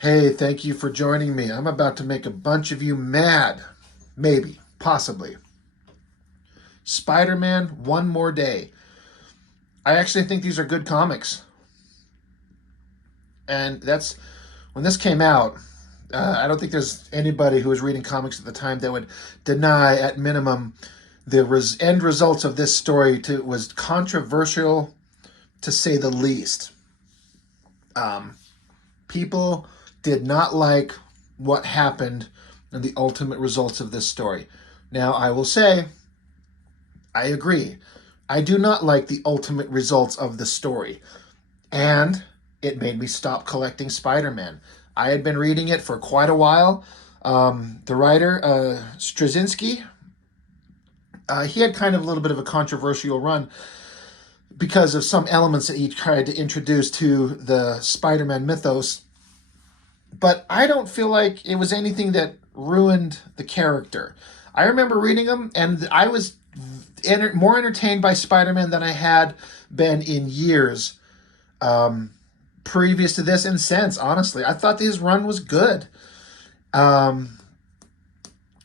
Hey, thank you for joining me. I'm about to make a bunch of you mad. Maybe, possibly. Spider-Man, One More Day. I actually think these are good comics. And that's when this came out, I don't think there's anybody who was reading comics at the time that would deny, at minimum, the end results of this story was controversial, to say the least. Um, People did not like what happened and the ultimate results of this story. Now, I will say, I agree. I do not like the ultimate results of the story. And it made me stop collecting Spider-Man. I had been reading it for quite a while. The writer, Straczynski, he had kind of a little bit of a controversial run because of some elements that he tried to introduce to the Spider-Man mythos. But I don't feel like it was anything that ruined the character. I remember reading them, and I was more entertained by Spider-Man than I had been in years previous to this and since, honestly. I thought his run was good. Um,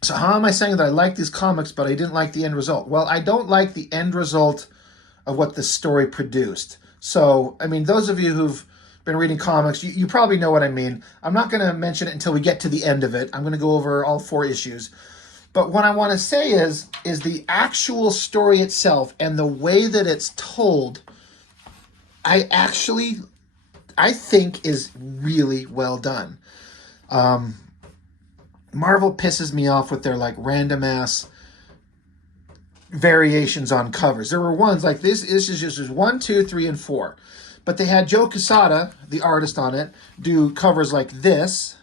so how am I saying that I like these comics, but I didn't like the end result? Well, I don't like the end result of what the story produced. So, I mean, those of you who've been reading comics, you probably know what I mean. I'm not going to mention it until we get to the end of it. I'm going to go over all 4 issues. But what I want to say is the actual story itself and the way that it's told, I think is really well done. Marvel pisses me off with their like random ass variations on covers. There were ones like this is just 1, 2, 3, and 4. But they had Joe Quesada, the artist on it, do covers like this,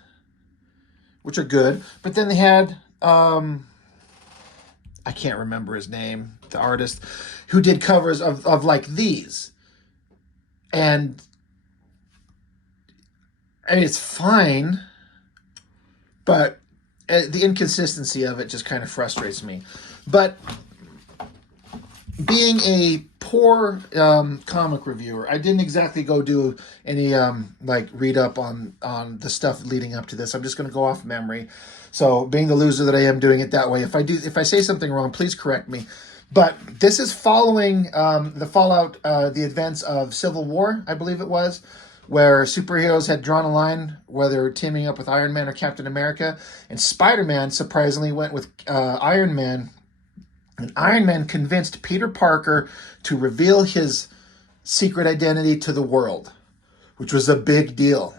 which are good. But then they had, I can't remember his name, the artist, who did covers of like these. And I mean, it's fine, but the inconsistency of it just kind of frustrates me. But being a poor comic reviewer, I didn't exactly go do any like read up on the stuff leading up to this. I'm just going to go off memory. So, being the loser that I am, doing it that way. If I say something wrong, please correct me. But this is following the fallout, the events of Civil War, I believe it was, where superheroes had drawn a line, whether teaming up with Iron Man or Captain America, and Spider-Man surprisingly went with Iron Man. And Iron Man convinced Peter Parker to reveal his secret identity to the world, which was a big deal.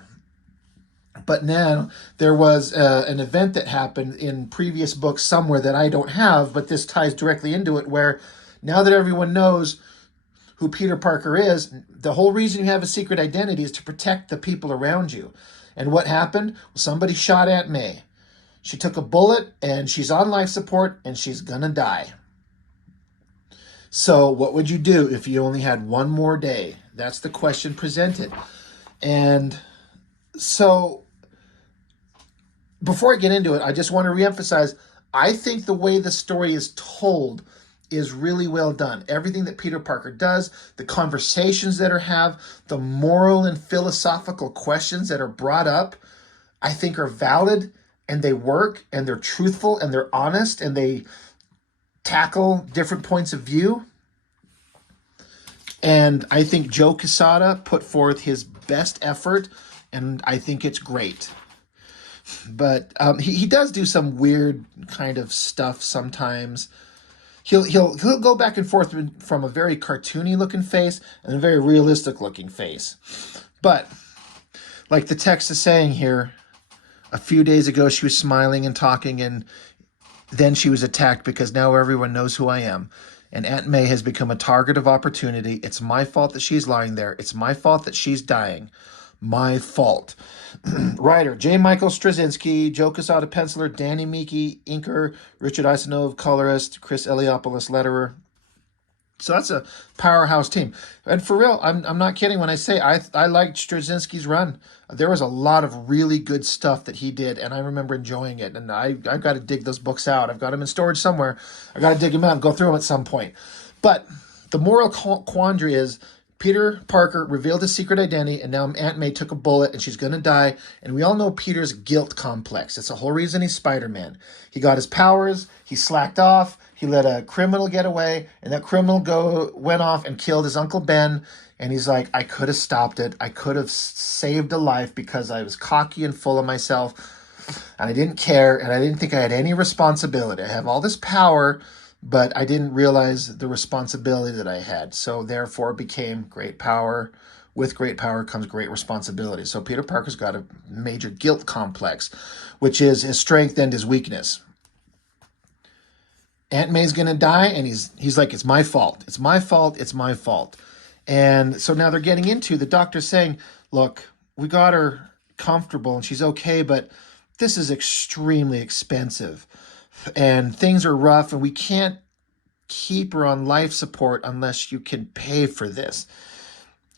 But now there was an event that happened in previous books somewhere that I don't have, but this ties directly into it, where now that everyone knows who Peter Parker is, the whole reason you have a secret identity is to protect the people around you. And what happened? Well, somebody shot Aunt May. She took a bullet, and she's on life support, and she's gonna die. So what would you do if you only had one more day? That's the question presented. And so before I get into it, I just want to reemphasize, I think the way the story is told is really well done. Everything that Peter Parker does, the conversations that are have, the moral and philosophical questions that are brought up, I think are valid, and they work, and they're truthful, and they're honest, and they tackle different points of view. And I think Joe Quesada put forth his best effort, and I think it's great. But he does do some weird kind of stuff sometimes. He'll go back and forth from a very cartoony looking face and a very realistic looking face. But like the text is saying here, a few days ago she was smiling and talking, and then she was attacked because now everyone knows who I am. And Aunt May has become a target of opportunity. It's my fault that she's lying there. It's my fault that she's dying. My fault. Writer, J. Michael Straczynski, Joe Quesada, penciler, Danny Meeke, inker, Richard Isanove, colorist, Chris Eliopoulos, letterer. So that's a powerhouse team. And for real, I'm not kidding when I say I liked Straczynski's run. There was a lot of really good stuff that he did, and I remember enjoying it. And I've got to dig those books out. I've got them in storage somewhere. I got to dig them out and go through them at some point. But the moral quandary is, Peter Parker revealed his secret identity, and now Aunt May took a bullet, and she's going to die. And we all know Peter's guilt complex. It's the whole reason he's Spider-Man. He got his powers. He slacked off. He let a criminal get away, and that criminal went off and killed his Uncle Ben. And he's like, I could have stopped it. I could have saved a life because I was cocky and full of myself, and I didn't care, and I didn't think I had any responsibility. I have all this power, but I didn't realize the responsibility that I had. So therefore it became great power. With great power comes great responsibility. So Peter Parker's got a major guilt complex, which is his strength and his weakness. Aunt May's going to die, and he's like, it's my fault. It's my fault. It's my fault. And so now they're getting into, the doctor's saying, look, we got her comfortable and she's okay, but this is extremely expensive. And things are rough, and we can't keep her on life support unless you can pay for this.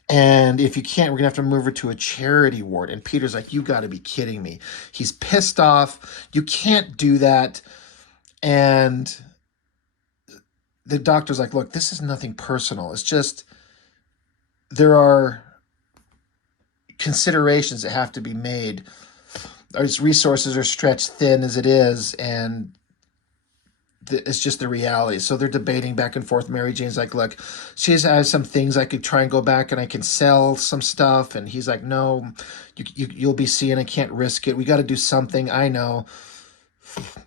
And if you can't, we're going to have to move her to a charity ward. And Peter's like, you got to be kidding me. He's pissed off. You can't do that. And the doctor's like, look, this is nothing personal. It's just there are considerations that have to be made. Our resources are stretched thin as it is, and it's just the reality. So they're debating back and forth. Mary Jane's like, look, she has some things I could try and go back and I can sell some stuff. And he's like, no, you'll be seeing, I can't risk it. We got to do something. I know.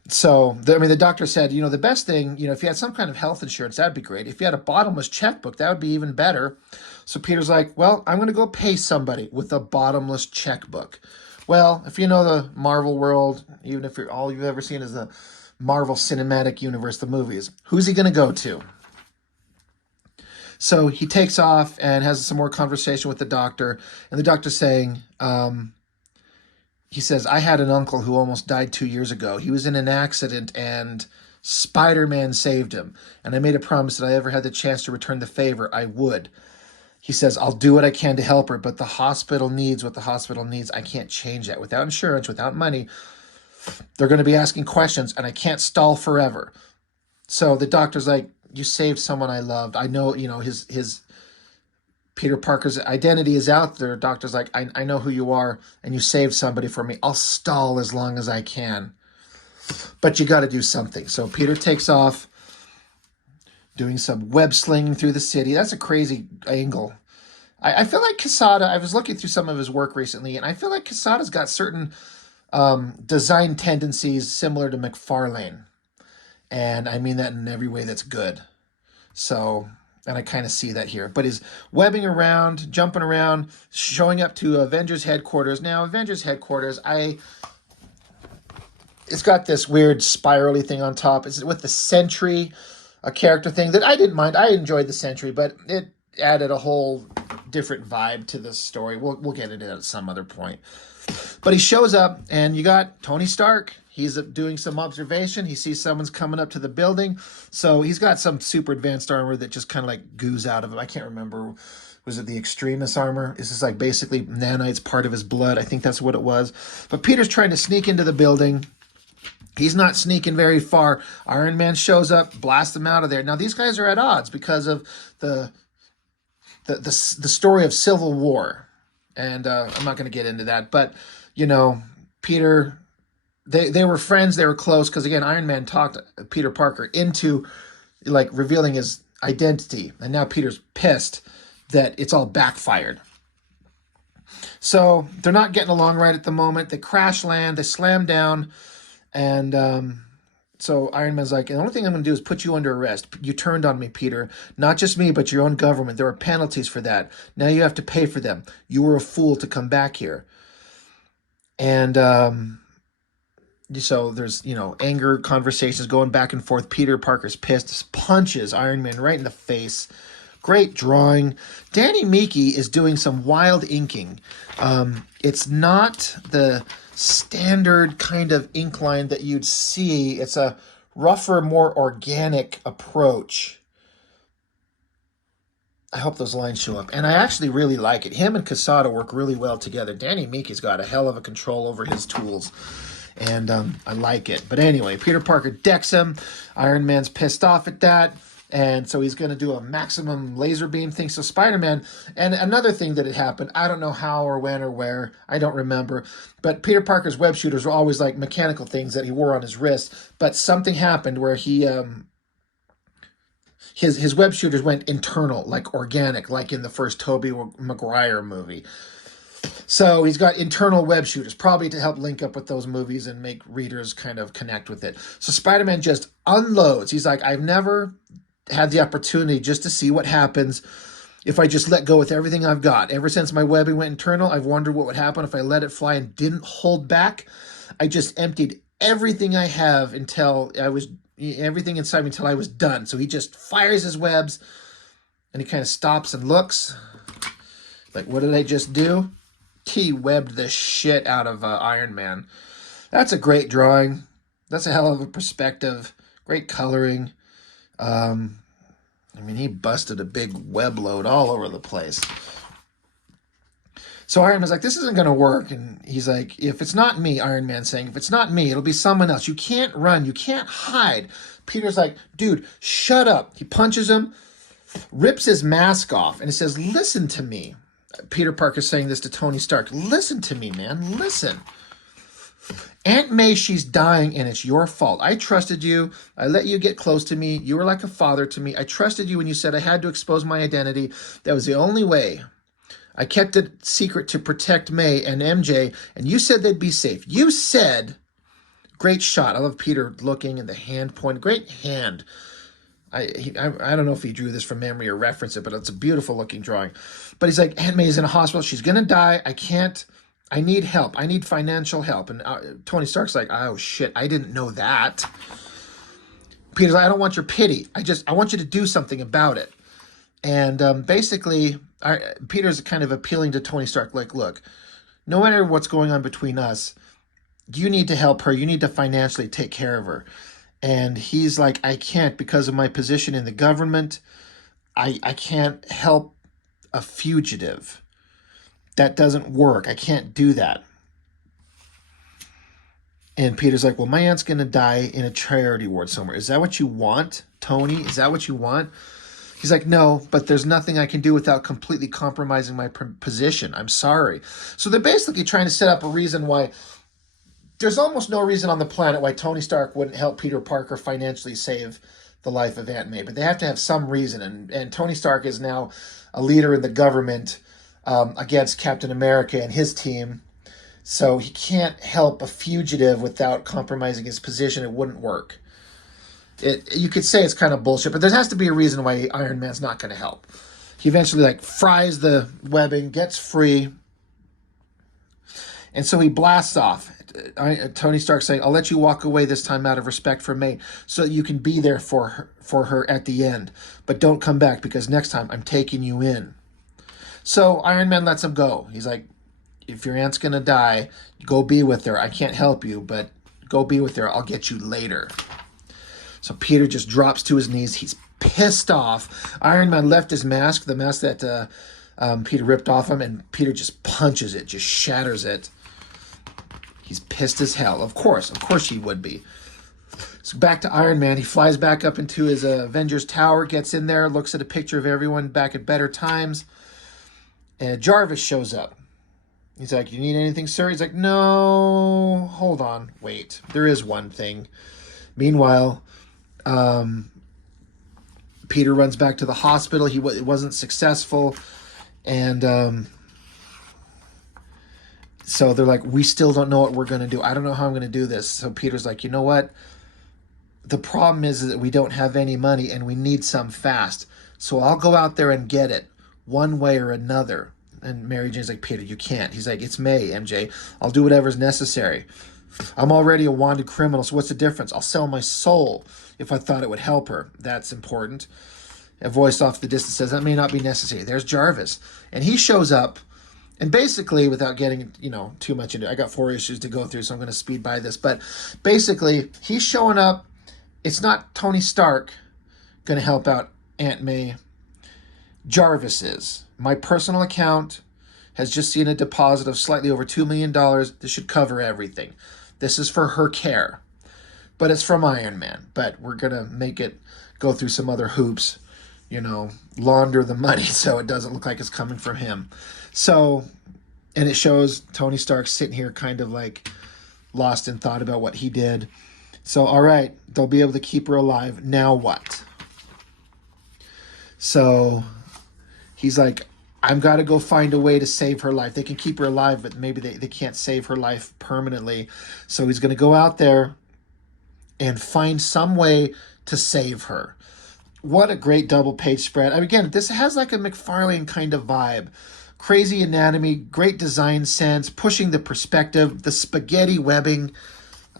So, the doctor said, the best thing, if you had some kind of health insurance, that'd be great. If you had a bottomless checkbook, that would be even better. So Peter's like, well, I'm going to go pay somebody with a bottomless checkbook. Well, if you know the Marvel world, even if all you've ever seen is the Marvel Cinematic Universe, the movies, who's he going to go to? So he takes off and has some more conversation with the doctor. And the doctor's saying, he says, I had an uncle who almost died 2 years ago. He was in an accident and Spider-Man saved him. And I made a promise that I ever had the chance to return the favor, I would. He says, I'll do what I can to help her, but the hospital needs what the hospital needs. I can't change that. Without insurance, without money, they're going to be asking questions, and I can't stall forever. So the doctor's like, you saved someone I loved. I know, his Peter Parker's identity is out there. Doctor's like, I know who you are, and you saved somebody for me. I'll stall as long as I can. But you got to do something. So Peter takes off, doing some web slinging through the city. That's a crazy angle. I feel like Quesada, I was looking through some of his work recently, and I feel like Quesada's got certain design tendencies similar to McFarlane. And I mean that in every way that's good. So, and I kind of see that here. But he's webbing around, jumping around, showing up to Avengers headquarters. Now, Avengers headquarters, it's got this weird spirally thing on top. It's with the Sentry, a character thing that I didn't mind. I enjoyed the Sentry, but it added a whole different vibe to the story. We'll get into that at some other point. But he shows up, and you got Tony Stark. He's doing some observation. He sees someone's coming up to the building. So he's got some super advanced armor that just kind of like goos out of him. I can't remember. Was it the Extremis armor? This is like basically nanites part of his blood. I think that's what it was. But Peter's trying to sneak into the building. He's not sneaking very far. Iron Man shows up, blasts him out of there. Now, these guys are at odds because of the story of Civil War. And I'm not going to get into that. But, Peter, they were friends. They were close because, again, Iron Man talked Peter Parker into, revealing his identity. And now Peter's pissed that it's all backfired. So they're not getting along right at the moment. They crash land. They slam down. And so Iron Man's like, the only thing I'm going to do is put you under arrest. You turned on me, Peter. Not just me, but your own government. There are penalties for that. Now you have to pay for them. You were a fool to come back here. And so there's, anger conversations going back and forth. Peter Parker's pissed, punches Iron Man right in the face. Great drawing. Danny Meeke is doing some wild inking. It's not the standard kind of ink line that you'd see. It's a rougher, more organic approach. I hope those lines show up. And I actually really like it. Him and Quesada work really well together. Danny Meeke's got a hell of a control over his tools. And I like it. But anyway, Peter Parker decks him. Iron Man's pissed off at that. And so he's going to do a maximum laser beam thing. So Spider-Man, and another thing that had happened, I don't know how or when or where, I don't remember, but Peter Parker's web shooters were always like mechanical things that he wore on his wrist. But something happened where he, his web shooters went internal, like organic, like in the first Tobey Maguire movie. So he's got internal web shooters, probably to help link up with those movies and make readers kind of connect with it. So Spider-Man just unloads. He's like, I've never had the opportunity just to see what happens if I just let go with everything I've got. Ever since my webbing went internal, I've wondered what would happen if I let it fly and didn't hold back. I just emptied everything I have everything inside me until I was done. So he just fires his webs and he kind of stops and looks like, what did I just do? He webbed the shit out of Iron Man. That's a great drawing. That's a hell of a perspective. Great coloring. I mean, he busted a big web load all over the place. So Iron Man's like, this isn't going to work. And he's like, if it's not me, Iron Man's saying, if it's not me, it'll be someone else. You can't run. You can't hide. Peter's like, dude, shut up. He punches him, rips his mask off, and he says, listen to me. Peter Parker's saying this to Tony Stark. Listen to me, man. Listen. Aunt May, she's dying, and it's your fault. I trusted you. I let you get close to me. You were like a father to me. I trusted you when you said I had to expose my identity. That was the only way. I kept it secret to protect May and MJ, and you said they'd be safe. You said, great shot. I love Peter looking and the hand point. Great hand. I don't know if he drew this from memory or referenced it, but it's a beautiful looking drawing. But he's like, Aunt May is in a hospital. She's going to die. I need help. I need financial help. And Tony Stark's like, oh shit, I didn't know that. Peter's like, I don't want your pity. I want you to do something about it. And basically, Peter's kind of appealing to Tony Stark, like, look, no matter what's going on between us, you need to help her. You need to financially take care of her. And he's like, I can't because of my position in the government. I can't help a fugitive. That doesn't work. I can't do that. And Peter's like, well, my aunt's going to die in a charity ward somewhere. Is that what you want, Tony? Is that what you want? He's like, no, but there's nothing I can do without completely compromising my position. I'm sorry. So they're basically trying to set up a reason why there's almost no reason on the planet why Tony Stark wouldn't help Peter Parker financially save the life of Aunt May. But they have to have some reason. And Tony Stark is now a leader in the government against Captain America and his team. So he can't help a fugitive without compromising his position. It wouldn't work. You could say it's kind of bullshit, but there has to be a reason why Iron Man's not going to help. He eventually fries the webbing, gets free, and so he blasts off. Tony Stark saying, I'll let you walk away this time out of respect for May so that you can be there for her at the end. But don't come back because next time I'm taking you in. So Iron Man lets him go. He's like, if your aunt's going to die, go be with her. I can't help you, but go be with her. I'll get you later. So Peter just drops to his knees. He's pissed off. Iron Man left his mask, the mask that Peter ripped off him, and Peter just punches it, just shatters it. He's pissed as hell. Of course he would be. So back to Iron Man. He flies back up into his Avengers Tower, gets in there, looks at a picture of everyone back at better times. And Jarvis shows up. He's like, you need anything, sir? He's like, no, hold on, wait. There is one thing. Meanwhile, Peter runs back to the hospital. It wasn't successful. And so they're like, we still don't know what we're going to do. I don't know how I'm going to do this. So Peter's like, you know what? The problem is that we don't have any money and we need some fast. So I'll go out there and get it one way or another. And Mary Jane's like, Peter, you can't. He's like, it's May, MJ. I'll do whatever's necessary. I'm already a wanted criminal, so what's the difference? I'll sell my soul if I thought it would help her. That's important. A voice off the distance says, that may not be necessary. There's Jarvis. And he shows up, and basically, without getting, too much into it, I got 4 issues to go through, so I'm going to speed by this. But basically, he's showing up. It's not Tony Stark going to help out Aunt May. Jarvis is. My personal account has just seen a deposit of slightly over $2 million. This should cover everything. This is for her care. But it's from Iron Man. But we're going to make it go through some other hoops, launder the money so it doesn't look like it's coming from him. So, and it shows Tony Stark sitting here kind of like lost in thought about what he did. So, all right, they'll be able to keep her alive. Now what? So he's like, I've got to go find a way to save her life. They can keep her alive, but maybe they can't save her life permanently. So he's going to go out there and find some way to save her. What a great double page spread. I mean, again, this has like a McFarlane kind of vibe. Crazy anatomy, great design sense, pushing the perspective, the spaghetti webbing.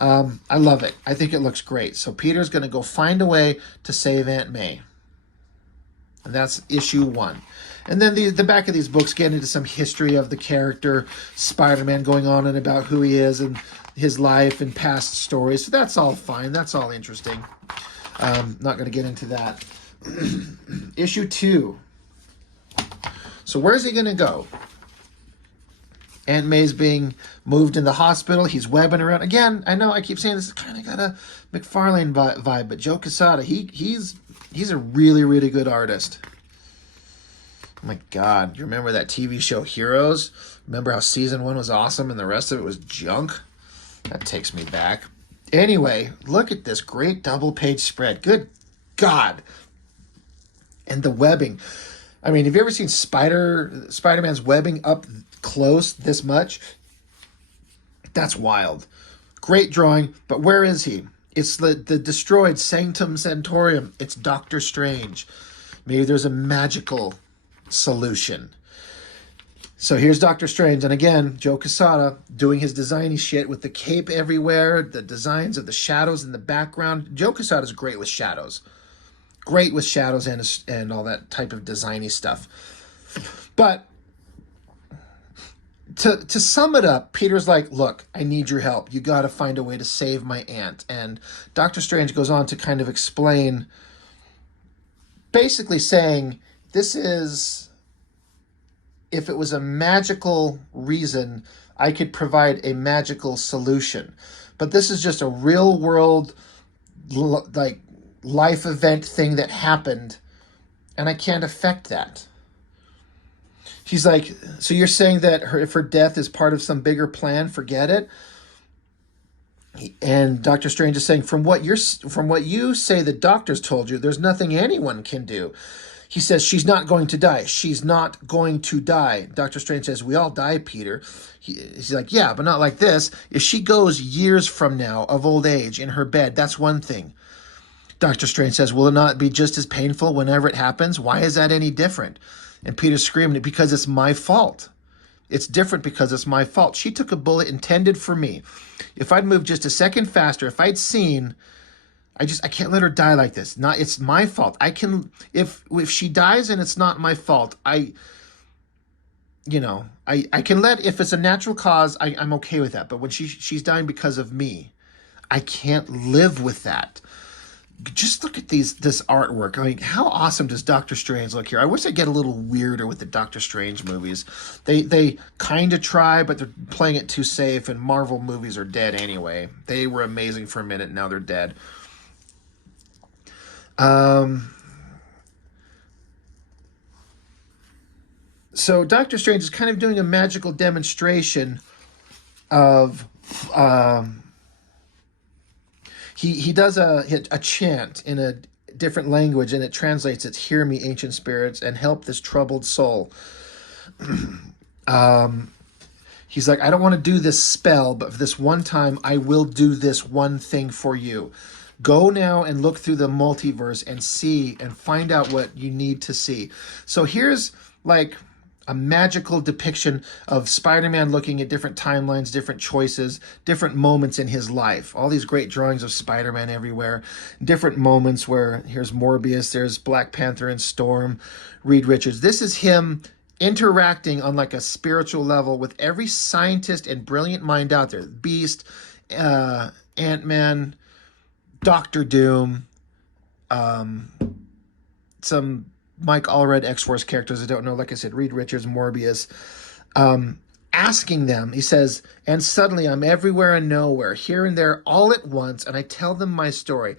I love it. I think it looks great. So Peter's going to go find a way to save Aunt May. And that's issue 1. And then the back of these books get into some history of the character, Spider-Man, going on and about who he is and his life and past stories. So that's all fine. That's all interesting. Not going to get into that. Issue 2. So where's he going to go? Aunt May's being moved in the hospital. He's webbing around. Again, I know I keep saying this has kind of got a McFarlane vibe, but Joe Quesada, he's a really, really good artist. Oh my God. You remember that TV show Heroes? Remember how season 1 was awesome and the rest of it was junk? That takes me back. Anyway, look at this great double page spread. Good God. And the webbing. I mean, have you ever seen Spider-Man's webbing up close this much? That's wild. Great drawing, but where is he? It's the destroyed Sanctum Sanctorum. It's Doctor Strange. Maybe there's a magical solution. So here's Doctor Strange, and again, Joe Quesada doing his designy shit with the cape everywhere, the designs of the shadows in the background. Joe Quesada's great with shadows. Great with shadows and all that type of designy stuff. But to sum it up, Peter's like, look, I need your help. You got to find a way to save my aunt. And Doctor Strange goes on to kind of explain, basically saying, this is, if it was a magical reason, I could provide a magical solution. But this is just a real world, like, life event thing that happened, and I can't affect that. He's like, so you're saying that if her death is part of some bigger plan, forget it? And Doctor Strange is saying, from what you say the doctors told you, there's nothing anyone can do. He says, she's not going to die. She's not going to die. Doctor Strange says, we all die, Peter. He's like, yeah, but not like this. If she goes years from now of old age in her bed, that's one thing. Doctor Strange says, will it not be just as painful whenever it happens? Why is that any different? And Peter's screaming, because it's my fault. It's different because it's my fault. She took a bullet intended for me. If I'd moved just a second faster, if I'd seen, I can't let her die like this. It's my fault. I can, if she dies and it's not my fault, I can let, if it's a natural cause, I'm okay with that. But when she's dying because of me, I can't live with that. Just look at this artwork. I mean, how awesome does Doctor Strange look here? I wish they'd get a little weirder with the Doctor Strange movies. They kind of try, but they're playing it too safe, and Marvel movies are dead anyway. They were amazing for a minute, now they're dead. So Doctor Strange is kind of doing a magical demonstration of... He does a chant in a different language, and it translates, it's, hear me, ancient spirits, and help this troubled soul. He's like, I don't want to do this spell, but for this one time, I will do this one thing for you. Go now and look through the multiverse and see and find out what you need to see. So here's like a magical depiction of Spider-Man looking at different timelines, different choices, different moments in his life. All these great drawings of Spider-Man everywhere. Different moments where here's Morbius, there's Black Panther and Storm, Reed Richards. This is him interacting on like a spiritual level with every scientist and brilliant mind out there. Beast, Ant-Man, Doctor Doom, some Mike Allred X-Force characters I don't know, like I said, Reed Richards, Morbius, asking them, he says, and suddenly I'm everywhere and nowhere, here and there, all at once, and I tell them my story.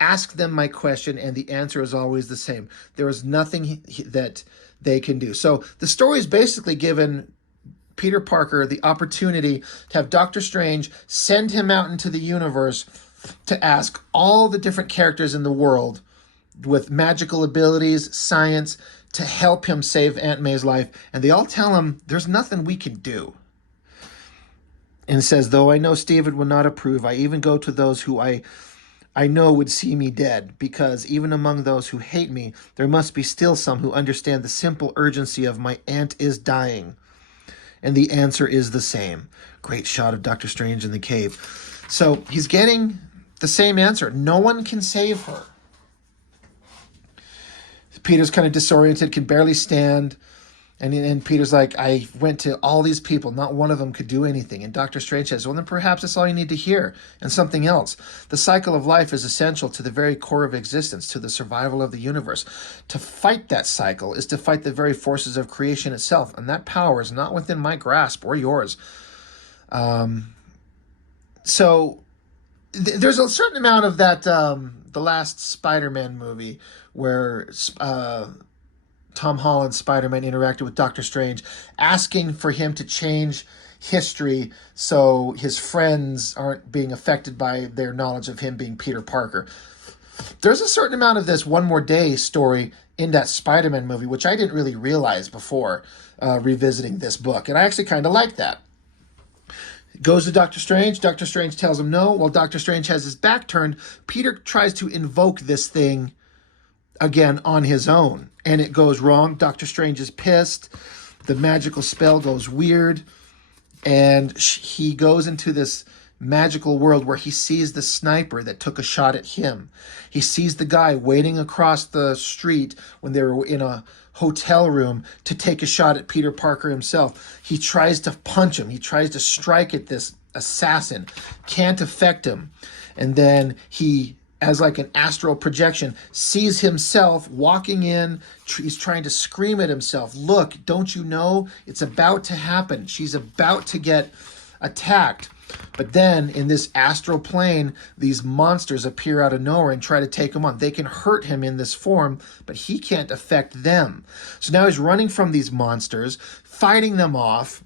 Ask them my question, and the answer is always the same. There is nothing that they can do. So the story is basically given Peter Parker the opportunity to have Doctor Strange send him out into the universe to ask all the different characters in the world with magical abilities, science, to help him save Aunt May's life. And they all tell him, there's nothing we can do. And says, though I know Stephen would not approve, I even go to those who I know would see me dead, because even among those who hate me, there must be still some who understand the simple urgency of my aunt is dying. And the answer is the same. Great shot of Doctor Strange in the cave. So he's getting the same answer. No one can save her. Peter's kind of disoriented, can barely stand. And Peter's like, I went to all these people. Not one of them could do anything. And Doctor Strange says, well, then perhaps that's all you need to hear. And something else. The cycle of life is essential to the very core of existence, to the survival of the universe. To fight that cycle is to fight the very forces of creation itself. And that power is not within my grasp or yours. So there's a certain amount of that, the last Spider-Man movie where Tom Holland's Spider-Man interacted with Doctor Strange, asking for him to change history so his friends aren't being affected by their knowledge of him being Peter Parker. There's a certain amount of this One More Day story in that Spider-Man movie, which I didn't really realize before revisiting this book. And I actually kind of like that. Goes to Doctor Strange. Doctor Strange tells him no. While Doctor Strange has his back turned, Peter tries to invoke this thing again on his own. And it goes wrong. Doctor Strange is pissed. The magical spell goes weird. And he goes into this magical world where he sees the sniper that took a shot at him. He sees the guy waiting across the street when they were in a hotel room to take a shot at Peter Parker himself. He tries to punch him. He tries to strike at this assassin. Can't affect him. And then he, as like an astral projection, sees himself walking in. He's trying to scream at himself. Look, don't you know? It's about to happen. She's about to get attacked. But then in this astral plane, these monsters appear out of nowhere and try to take him on. They can hurt him in this form, but he can't affect them. So now he's running from these monsters, fighting them off,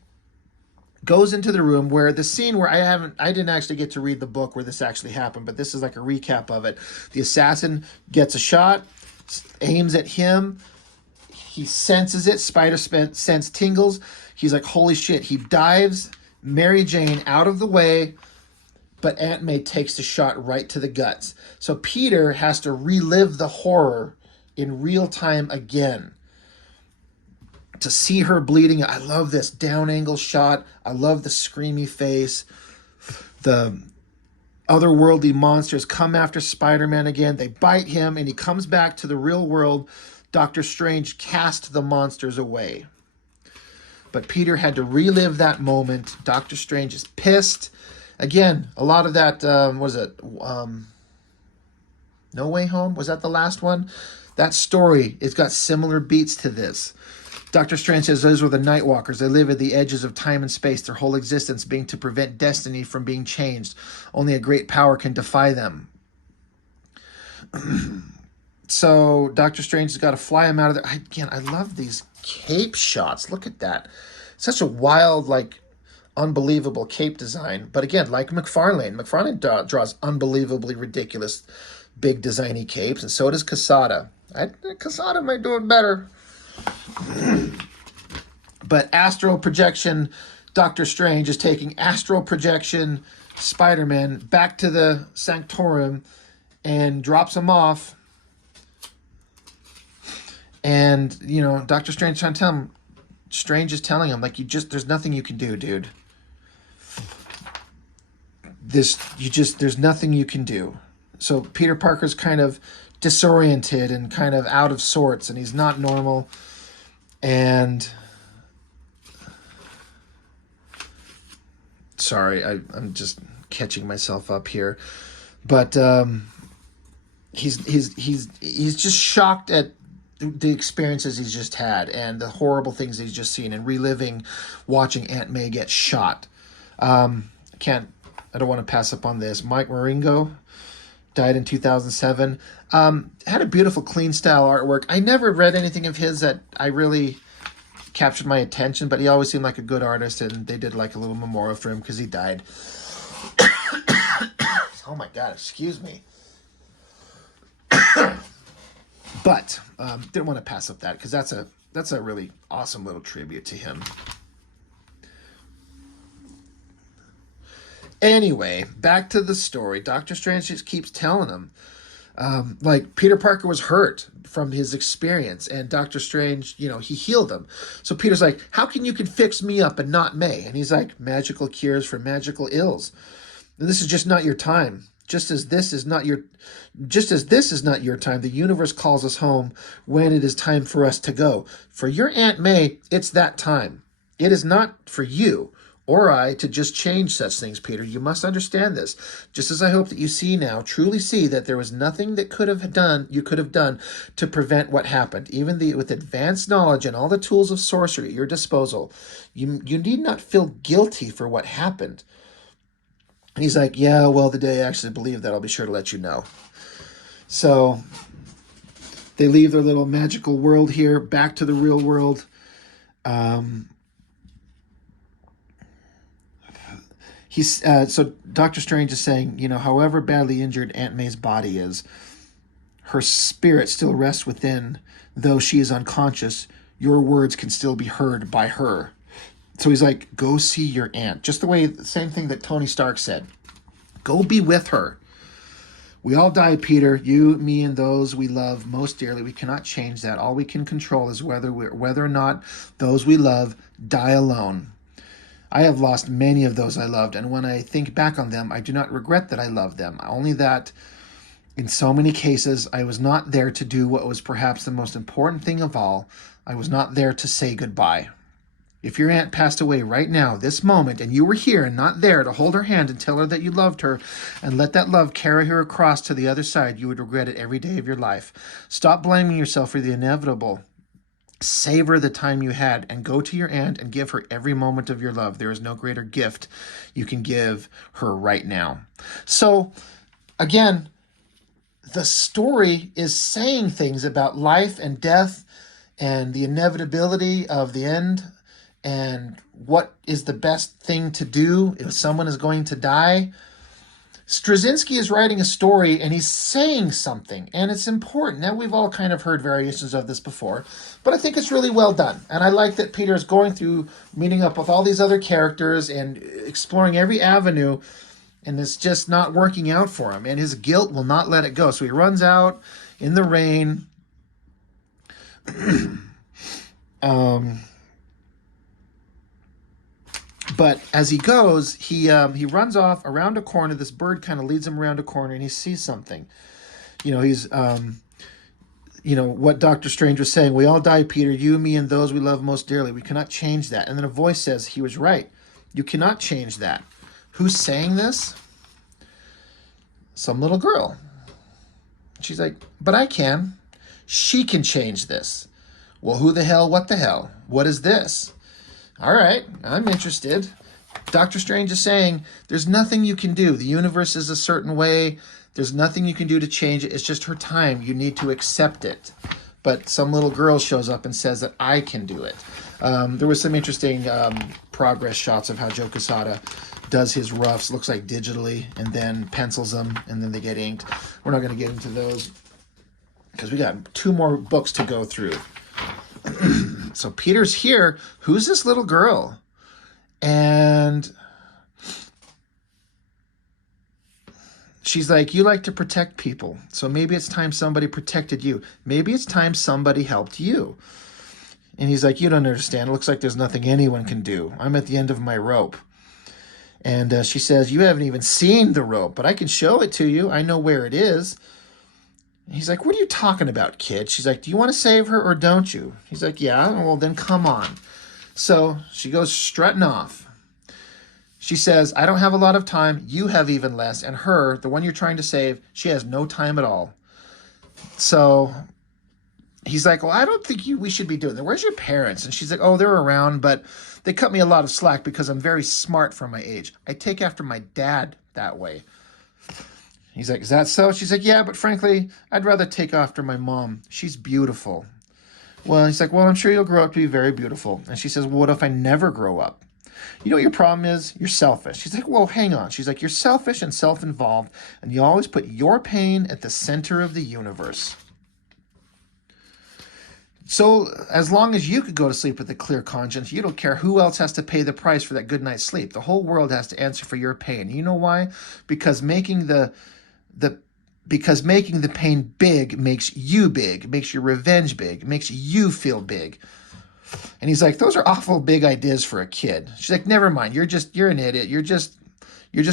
goes into the room where the scene where I didn't actually get to read the book where this actually happened, but this is like a recap of it. The assassin gets a shot, aims at him. He senses it. Spider sense tingles. He's like, holy shit. He dives Mary Jane out of the way, but Aunt May takes the shot right to the guts. So Peter has to relive the horror in real time again to see her bleeding. I love this down angle shot. I love the screamy face. The otherworldly monsters come after Spider-Man again. They bite him and he comes back to the real world. Doctor Strange cast the monsters away. But Peter had to relive that moment. Doctor Strange is pissed. Again, a lot of that, was it No Way Home? Was that the last one? That story, it's got similar beats to this. Doctor Strange says those were the Nightwalkers. They live at the edges of time and space, their whole existence being to prevent destiny from being changed. Only a great power can defy them. So Doctor Strange has got to fly him out of there. Again, I love these cape shots. Look at that. Such a wild, like, unbelievable cape design. But again, like McFarlane draws unbelievably ridiculous, big designy capes, and so does Quesada. Quesada might do it better. But astral projection, Doctor Strange is taking astral projection Spider-Man back to the Sanctorum and drops him off. And, you know, Doctor Strange trying to tell him, Strange is telling him, like, there's nothing you can do, dude. There's nothing you can do. So Peter Parker's kind of disoriented and kind of out of sorts, and he's not normal. And sorry, I'm just catching myself up here. But he's just shocked at the experiences he's just had and the horrible things he's just seen and reliving watching Aunt May get shot. I don't want to pass up on this. Mike Maringo died in 2007. Had a beautiful, clean style artwork. I never read anything of his that I really captured my attention, but he always seemed like a good artist, and they did like a little memorial for him because he died. Oh my God, excuse me. But didn't want to pass up that because that's a really awesome little tribute to him. Anyway, back to the story. Doctor Strange just keeps telling him, like, Peter Parker was hurt from his experience, and Doctor Strange, he healed him. So Peter's like, how can you fix me up and not May? And he's like, magical cures for magical ills. And this is just not your time. Just as this is not your time, the universe calls us home when it is time for us to go. For your Aunt May, it's that time. It is not for you or I to just change such things, Peter. You must understand this. Just as I hope that you see now, truly see that there was nothing that you could have done to prevent what happened. Even with advanced knowledge and all the tools of sorcery at your disposal, you need not feel guilty for what happened. And he's like, yeah, well, the day I actually believe that, I'll be sure to let you know. So they leave their little magical world here, back to the real world. So Doctor Strange is saying, however badly injured Aunt May's body is, her spirit still rests within. Though she is unconscious, your words can still be heard by her. So he's like, go see your aunt. Just the same thing that Tony Stark said. Go be with her. We all die, Peter. You, me, and those we love most dearly. We cannot change that. All we can control is whether or not those we love die alone. I have lost many of those I loved, and when I think back on them, I do not regret that I loved them. Only that, in so many cases, I was not there to do what was perhaps the most important thing of all. I was not there to say goodbye. If your aunt passed away right now, this moment, and you were here and not there to hold her hand and tell her that you loved her and let that love carry her across to the other side, you would regret it every day of your life. Stop blaming yourself for the inevitable. Savor the time you had and go to your aunt and give her every moment of your love. There is no greater gift you can give her right now. So, again, the story is saying things about life and death and the inevitability of the end and what is the best thing to do if someone is going to die. Straczynski is writing a story and he's saying something, and it's important. Now, we've all kind of heard variations of this before, but I think it's really well done. And I like that Peter is going through, meeting up with all these other characters and exploring every avenue, and it's just not working out for him. And his guilt will not let it go. So he runs out in the rain. But as he goes, he runs off around a corner. This bird kind of leads him around a corner, and he sees something. He's, what Doctor Strange was saying. We all die, Peter, you, me, and those we love most dearly. We cannot change that. And then a voice says, he was right. You cannot change that. Who's saying this? Some little girl. She's like, but I can. She can change this. Well, who the hell, what the hell? What is this? All right, I'm interested. Doctor Strange is saying, there's nothing you can do. The universe is a certain way. There's nothing you can do to change it. It's just her time. You need to accept it. But some little girl shows up and says that I can do it. There was some interesting progress shots of how Joe Quesada does his roughs, looks like digitally, and then pencils them, and then they get inked. We're not going to get into those because we got 2 more books to go through. So Peter's here. Who's this little girl? And she's like, you like to protect people. So maybe it's time somebody protected you. Maybe it's time somebody helped you. And he's like, you don't understand. It looks like there's nothing anyone can do. I'm at the end of my rope. And she says, you haven't even seen the rope, but I can show it to you. I know where it is. He's like, what are you talking about, kid? She's like, do you want to save her or don't you? He's like, yeah, well, then come on. So she goes strutting off. She says, I don't have a lot of time. You have even less. And her, the one you're trying to save, she has no time at all. So he's like, well, I don't think we should be doing that. Where's your parents? And she's like, oh, they're around, but they cut me a lot of slack because I'm very smart for my age. I take after my dad that way. He's like, is that so? She's like, yeah, but frankly, I'd rather take after my mom. She's beautiful. Well, he's like, well, I'm sure you'll grow up to be very beautiful. And she says, well, what if I never grow up? You know what your problem is? You're selfish. She's like, well, hang on. She's like, you're selfish and self-involved, and you always put your pain at the center of the universe. So as long as you could go to sleep with a clear conscience, you don't care who else has to pay the price for that good night's sleep. The whole world has to answer for your pain. You know why? Because making the pain big makes you big, makes your revenge big, makes you feel big. And he's like, those are awful big ideas for a kid. She's like, never mind. You're an idiot. You're just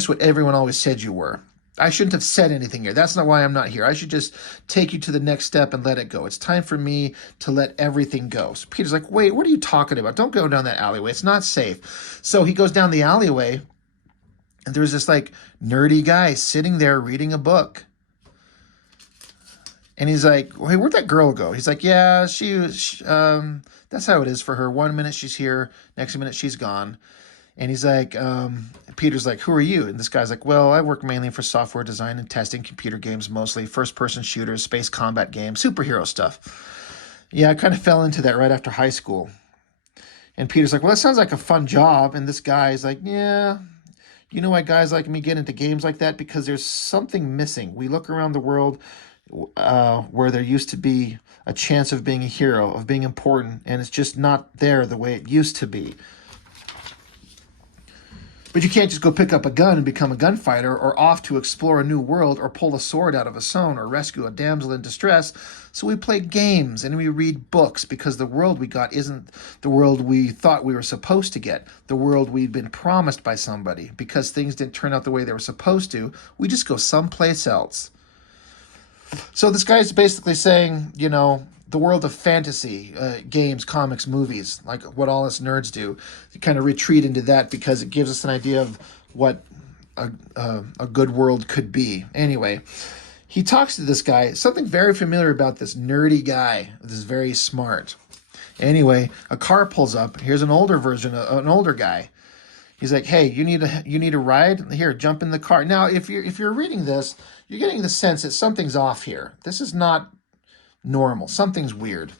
what everyone always said you were. I shouldn't have said anything here. That's not why I'm not here. I should just take you to the next step and let it go. It's time for me to let everything go. So Peter's like, wait, what are you talking about? Don't go down that alleyway. It's not safe. So he goes down the alleyway, and there's this like nerdy guy sitting there reading a book. And he's like, hey, where'd that girl go? He's like, yeah, that's how it is for her. 1 minute she's here, next minute she's gone. And he's like, Peter's like, who are you? And this guy's like, well, I work mainly for software design and testing, computer games mostly, first-person shooters, space combat games, superhero stuff. Yeah, I kind of fell into that right after high school. And Peter's like, well, that sounds like a fun job. And this guy's like, yeah, you know why guys like me get into games like that? Because there's something missing. We look around the world where there used to be a chance of being a hero, of being important, and it's just not there the way it used to be. But you can't just go pick up a gun and become a gunfighter, or off to explore a new world, or pull a sword out of a stone, or rescue a damsel in distress. So we play games and we read books, because the world we got isn't the world we thought we were supposed to get, the world we'd been promised by somebody. Because things didn't turn out the way they were supposed to, we just go someplace else. So this guy's basically saying, you know, the world of fantasy, games, comics, movies, like what all us nerds do, to kind of retreat into that because it gives us an idea of what a good world could be. Anyway, he talks to this guy, something very familiar about this nerdy guy, this very smart. Anyway, a car pulls up. Here's an older version, an older guy. He's like, hey, you need a ride? Here, jump in the car. Now, if you're reading this, you're getting the sense that something's off here. This is not normal. Something's weird.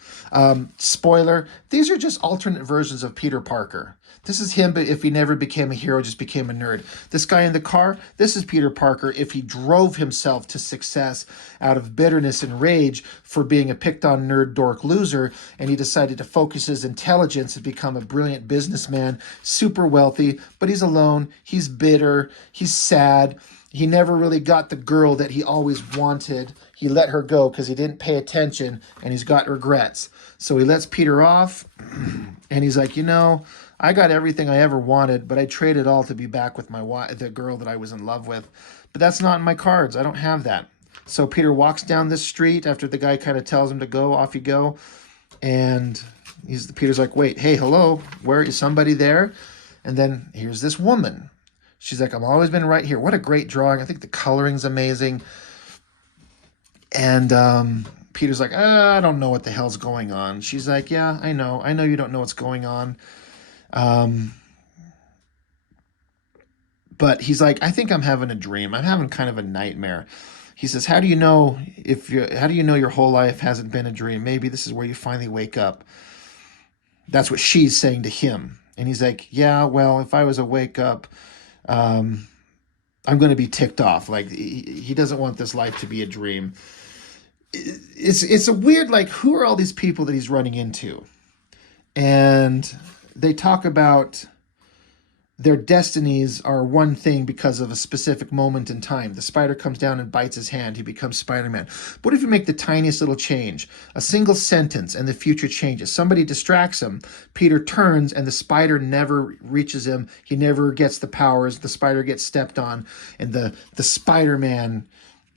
Spoiler, these are just alternate versions of Peter Parker. This is him, but if he never became a hero, just became a nerd. This guy in the car, this is Peter Parker if he drove himself to success out of bitterness and rage for being a picked-on nerd dork loser, and he decided to focus his intelligence and become a brilliant businessman, super wealthy, but he's alone, he's bitter, he's sad. He never really got the girl that he always wanted. He let her go because he didn't pay attention, and he's got regrets. So he lets Peter off, and he's like, you know, I got everything I ever wanted, but I traded all to be back with the girl that I was in love with. But that's not in my cards. I don't have that. So Peter walks down this street after the guy kind of tells him to go. Off you go. And Peter's like, wait, hey, hello, where is somebody there? And then here's this woman. She's like, I've always been right here. What a great drawing. I think the coloring's amazing. And Peter's like, I don't know what the hell's going on. She's like, yeah, I know you don't know what's going on. But he's like, I think I'm having a dream. I'm having kind of a nightmare. He says, how do you know your whole life hasn't been a dream? Maybe this is where you finally wake up. That's what she's saying to him. And he's like, yeah, well, if I was a wake up, I'm going to be ticked off. Like he doesn't want this life to be a dream. It's a weird, like, who are all these people that he's running into? And they talk about their destinies are one thing because of a specific moment in time. The spider comes down and bites his hand. He becomes Spider-Man. What if you make the tiniest little change? A single sentence and the future changes. Somebody distracts him. Peter turns and the spider never reaches him. He never gets the powers. The spider gets stepped on. And the Spider-Man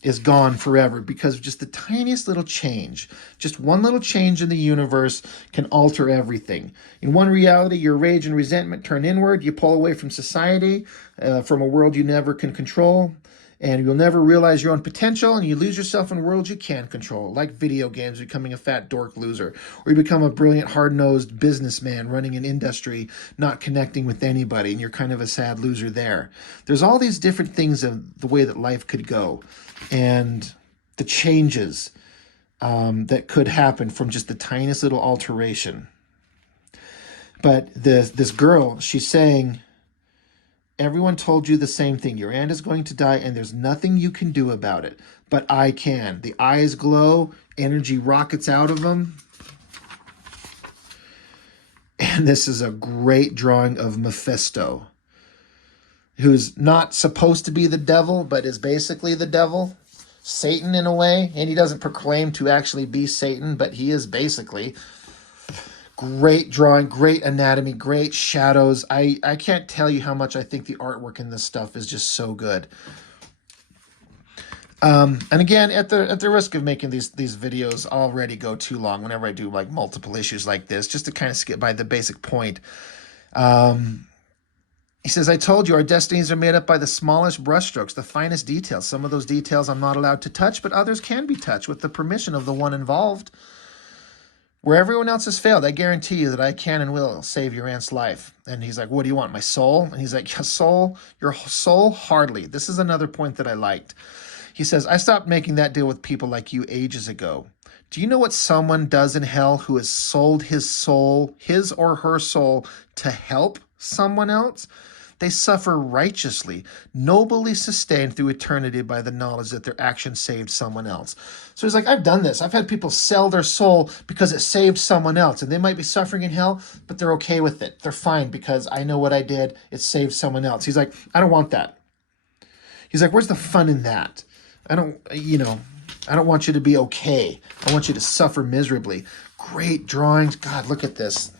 is gone forever because of just the tiniest little change. Just one little change in the universe can alter everything. In one reality, your rage and resentment turn inward. You pull away from society, from a world you never can control. and you'll never realize your own potential, and you lose yourself in worlds you can control, like video games, becoming a fat dork loser, or you become a brilliant, hard-nosed businessman running an industry, not connecting with anybody, and you're kind of a sad loser there. There's all these different things of the way that life could go, and the changes that could happen from just the tiniest little alteration. But this girl, she's saying, everyone told you the same thing. Your aunt is going to die, and there's nothing you can do about it. But I can. The eyes glow, energy rockets out of them. And this is a great drawing of Mephisto, who's not supposed to be the devil, but is basically the devil. Satan in a way, and he doesn't proclaim to actually be Satan, but he is basically. Great drawing, great anatomy, great shadows. I can't tell you how much I think the artwork in this stuff is just so good. And again, at the risk of making these videos already go too long whenever I do like multiple issues like this, just to kind of skip by the basic point. He says, I told you our destinies are made up by the smallest brushstrokes, the finest details. Some of those details I'm not allowed to touch, but others can be touched with the permission of the one involved. Where everyone else has failed, I guarantee you that I can and will save your aunt's life. And he's like, what do you want, my soul? And he's like, your soul, hardly. This is another point that I liked. He says, I stopped making that deal with people like you ages ago. Do you know what someone does in hell who has sold his soul, his or her soul, to help someone else? They suffer righteously, nobly sustained through eternity by the knowledge that their action saved someone else. So he's like, I've done this. I've had people sell their soul because it saved someone else. And they might be suffering in hell, but they're okay with it. They're fine because I know what I did. It saved someone else. He's like, I don't want that. He's like, where's the fun in that? I don't want you to be okay. I want you to suffer miserably. Great drawings. God, look at this.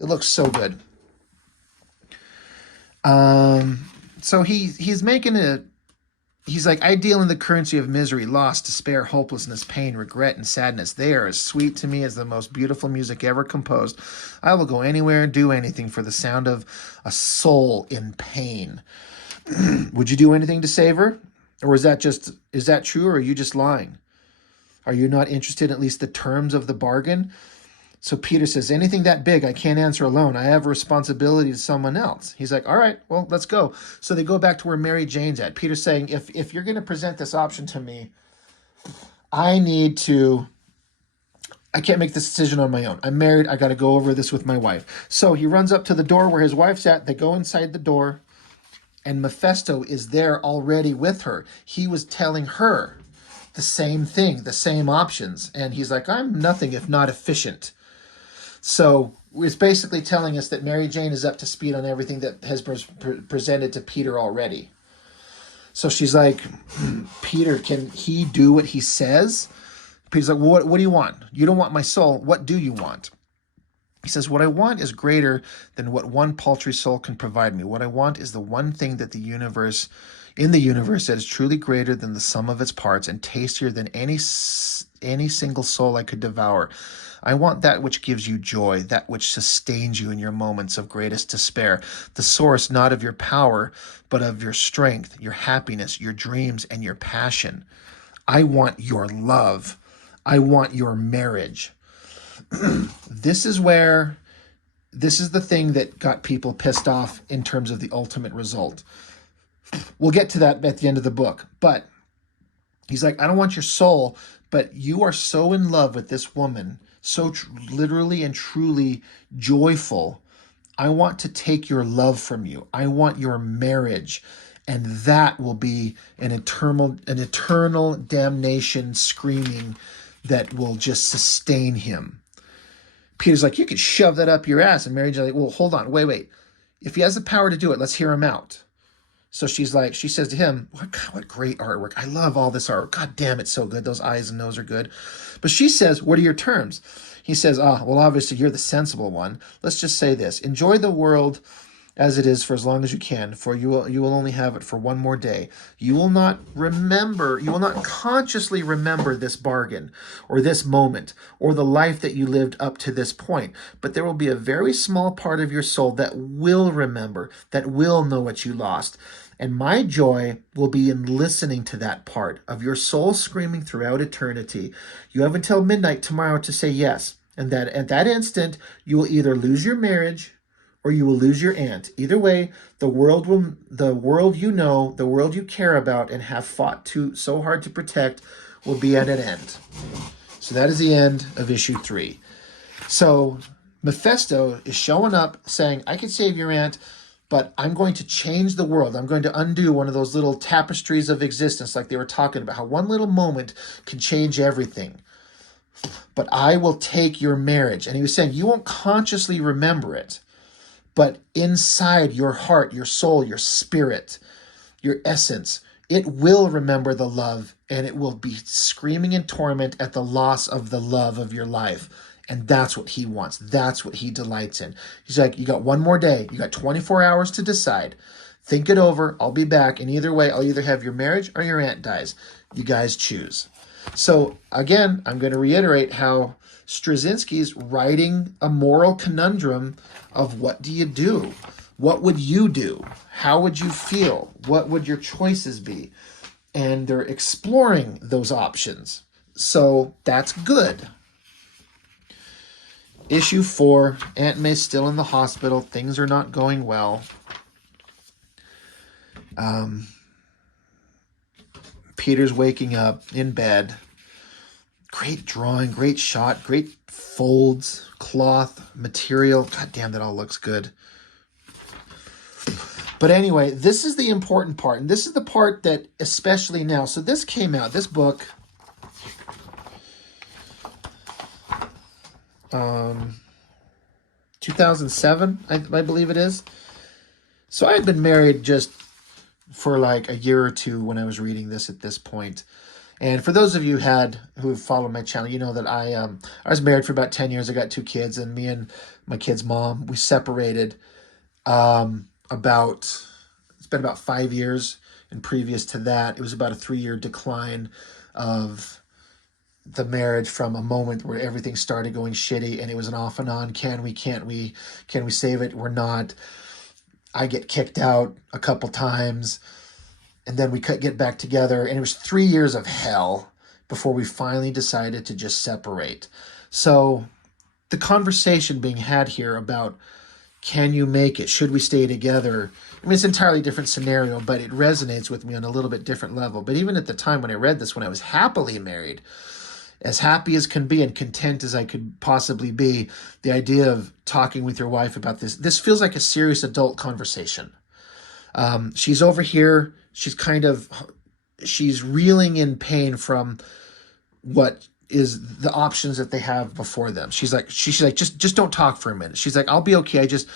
It looks so good. So he's making he's like, I deal in the currency of misery, loss, despair, hopelessness, pain, regret, and sadness. They are as sweet to me as the most beautiful music ever composed. I will go anywhere and do anything for the sound of a soul in pain. Would you do anything to save her? Or is that true, or are you just lying? Are you not interested in at least the terms of the bargain? So Peter says, anything that big, I can't answer alone. I have a responsibility to someone else. He's like, all right, well, let's go. So they go back to where Mary Jane's at. Peter's saying, if you're going to present this option to me, I can't make this decision on my own. I'm married. I got to go over this with my wife. So he runs up to the door where his wife's at. They go inside the door, and Mephisto is there already with her. He was telling her the same thing, the same options. And he's like, I'm nothing if not efficient. So it's basically telling us that Mary Jane is up to speed on everything that has presented to Peter already. So she's like, Peter, can he do what he says? Peter's like, well, what do you want? You don't want my soul. What do you want? He says, what I want is greater than what one paltry soul can provide me. What I want is the one thing that in the universe that is truly greater than the sum of its parts and tastier than any single soul I could devour. I want that which gives you joy, that which sustains you in your moments of greatest despair, the source not of your power, but of your strength, your happiness, your dreams, and your passion. I want your love. I want your marriage. This is the thing that got people pissed off in terms of the ultimate result. We'll get to that at the end of the book, but he's like, I don't want your soul, but you are so in love with this woman, so literally and truly joyful. I want to take your love from you. I want your marriage. And that will be an eternal damnation screaming that will just sustain him. Peter's like, you could shove that up your ass. And Mary Jane's like, well, hold on, wait. If he has the power to do it, let's hear him out. So she says to him, what great artwork. I love all this art. God damn, it's so good. Those eyes and nose are good. But she says, what are your terms? He says, well, obviously you're the sensible one. Let's just say this. Enjoy the world as it is for as long as you can, for you will only have it for one more day. You will not consciously remember this bargain or this moment or the life that you lived up to this point. But there will be a very small part of your soul that will remember, that will know what you lost. And my joy will be in listening to that part of your soul screaming throughout eternity. You have until midnight tomorrow to say yes. And that at that instant, you will either lose your marriage or you will lose your aunt. Either way, the world you know, the world you care about and have fought so hard to protect will be at an end. So that is the end of issue 3. So Mephisto is showing up saying, I can save your aunt, but I'm going to change the world. I'm going to undo one of those little tapestries of existence like they were talking about, how one little moment can change everything. But I will take your marriage. And he was saying, you won't consciously remember it, but inside your heart, your soul, your spirit, your essence, it will remember the love, and it will be screaming in torment at the loss of the love of your life. And that's what he wants. That's what he delights in. He's like, you got one more day. You got 24 hours to decide. Think it over. I'll be back. And either way, I'll either have your marriage or your aunt dies. You guys choose. So again, I'm going to reiterate how Straczynski's writing a moral conundrum of what do you do? What would you do? How would you feel? What would your choices be? And they're exploring those options. So that's good. Issue 4, Aunt May's still in the hospital. Things are not going well. Peter's waking up in bed. Great drawing, great shot, great folds, cloth, material. God damn, that all looks good. But anyway, this is the important part. And this is the part that especially now. So this came out, this book, 2007, I believe it is. So I had been married just for like a year or two when I was reading this at this point. And for those of you who follow my channel, you know that I was married for about 10 years. I got 2 kids, and me and my kid's mom, we separated it's been about 5 years. And previous to that, it was about a 3-year decline of the marriage from a moment where everything started going shitty and it was an off and on. Can we save it? We're not. I get kicked out a couple times, and then we get back together, and it was 3 years of hell before we finally decided to just separate. So the conversation being had here about, can you make it? Should we stay together? I mean, it's an entirely different scenario, but it resonates with me on a little bit different level. But even at the time when I read this, when I was happily married, as happy as can be and content as I could possibly be, the idea of talking with your wife about this feels like a serious adult conversation. She's over here. She's reeling in pain from what is the options that they have before them. She's like, just don't talk for a minute. She's like, I'll be okay. I just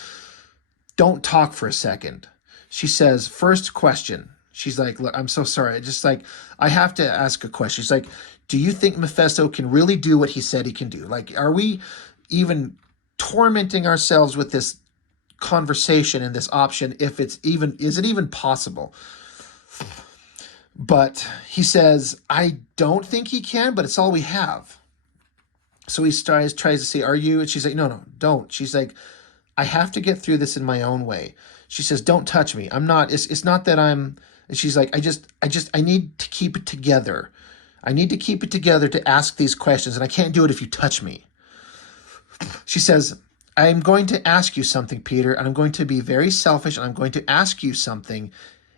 don't talk for a second. She says, first question. She's like, look, I'm so sorry. I have to ask a question. She's like, do you think Mephisto can really do what he said he can do? Like, are we even tormenting ourselves with this conversation and this option is it even possible? But he says, I don't think he can, but it's all we have. So he tries to say, are you? And she's like, no, don't. She's like, I have to get through this in my own way. She says, don't touch me. I'm not, it's not that I'm, and she's like, I need to keep it together. I need to keep it together to ask these questions, and I can't do it if you touch me. She says, I'm going to ask you something, Peter, and I'm going to be very selfish, and I'm going to ask you something,